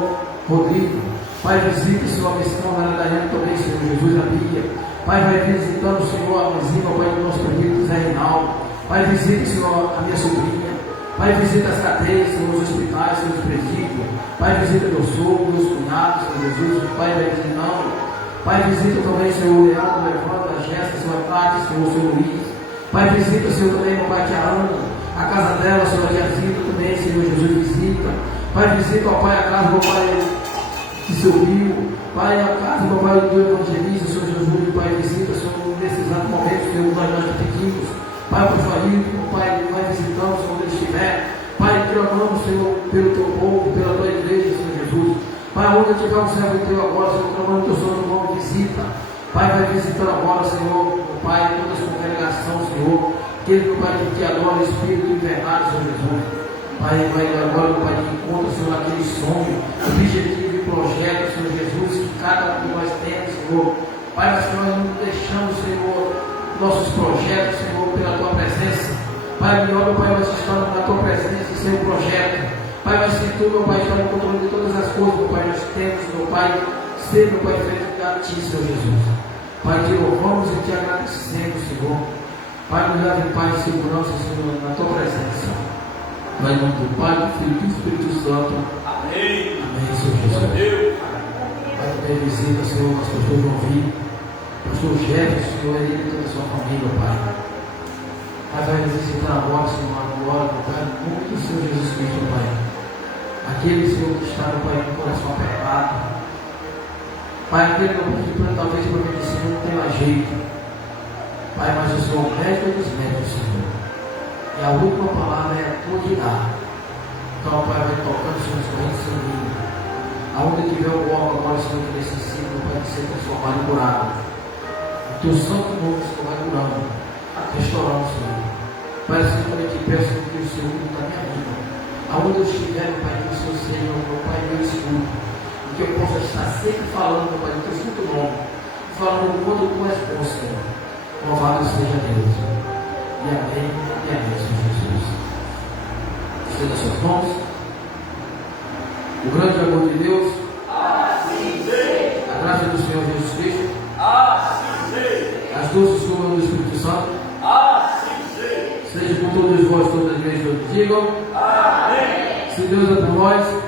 Rodrigo. Pai, visita, Senhor, a missão da Daniela também, Senhor Jesus, a Bíblia. Pai, vai visitando, Senhor, a visita, Pai, do nosso querido Zé Reinaldo. Pai, visita, Senhor, a minha sobrinha. Pai, visita as cadeias, Senhor, os hospitais, Senhor, os presídios. Pai, visita meu sogro, meus cunhados, Senhor Jesus. Pai, vai visitando. Pai, visita também, Senhor, o Leandro, o Evandro, a Jéssica, Senhor, a Tati, Senhor, o Senhor Luiz. Pai, visita, Senhor, também, meu Pai, a Ana, a casa dela, Senhor, a Tiazita também, Senhor Jesus, visita. Pai, visita, ó Pai, a casa do Pai que se ouviu. Pai, a casa do Pai do evangelista, Senhor Jesus, Pai, visita, Senhor, nesse exato momento, Senhor, nós pedimos. Pai, por favor, Pai, vai visitando, Senhor, onde estiver. Pai, clamamos, Senhor, pelo teu povo, pela tua igreja, Senhor Jesus. Pai, onde tiver um servo teu agora, Senhor, clamando teu Santo nome, visita. Pai, vai visitando agora, Senhor, Pai, toda a sua congregação, Senhor. Aquele, meu Pai, que te adora, Espírito e verdade, Senhor Jesus. Pai, vai agora, meu Pai, que encontra, Senhor, aquele sonho, objetivo e projeto, Senhor Jesus, que cada um de nós temos, Senhor. Pai, mas nós não deixamos, Senhor, nossos projetos, Senhor, pela tua presença. Pai, melhor, meu Pai, nós estamos na tua presença e sem o projeto. Pai, mas se tu, meu Pai, está no controle de todas as coisas, meu Pai, nós temos, meu Pai, ser, meu Pai, feito a ti, Senhor Jesus. Pai, te louvamos e te agradecemos, Senhor. Pai, nos leve em paz e segurança, Senhor, na tua presença. Pai, em nome do Pai, do Filho e do Espírito Santo. Amém. Amém, Senhor Jesus. Pai, também visita, Senhor, nosso pastor João Vitor, pastor Jefferson, Senhor, ele e toda a sua família, Pai. Pai, vai nos visitar agora, Senhor, agora, Pai, no nome do Senhor Jesus Cristo, Pai. Aquele, Senhor, que está, Pai, com o coração apertado. Pai, aquele, que talvez para mim, Senhor, não tem mais jeito. Pai, mas eu sou o médico dos médicos, Senhor. E a última palavra é a tua de dar. Então, Pai, vai tocando, Senhor, as correntes sanguíneas. Aonde tiver o órgão agora, Senhor, que necessita, Pai, de ser transformado e curado. O teu santo nome, Senhor, vai curando, restaurando, Senhor. Pai, Senhor, eu também te peço que o Senhor cuide da minha vida. Aonde eu estiver, Pai, que o Senhor seja, meu Pai, meu escudo. E que eu possa estar sempre falando, meu Pai, do teu santo nome. Falando quando tu és bom, Senhor. Louvado seja Deus. E amém, Senhor Jesus. Estenda suas mãos. O grande amor de Deus. Assim seja. A graça do Senhor Jesus Cristo. Assim seja. As doces comunhões do Espírito Santo. Assim seja. Seja com todos vós, todas as vezes, digam. Amém. Se Deus é por nós.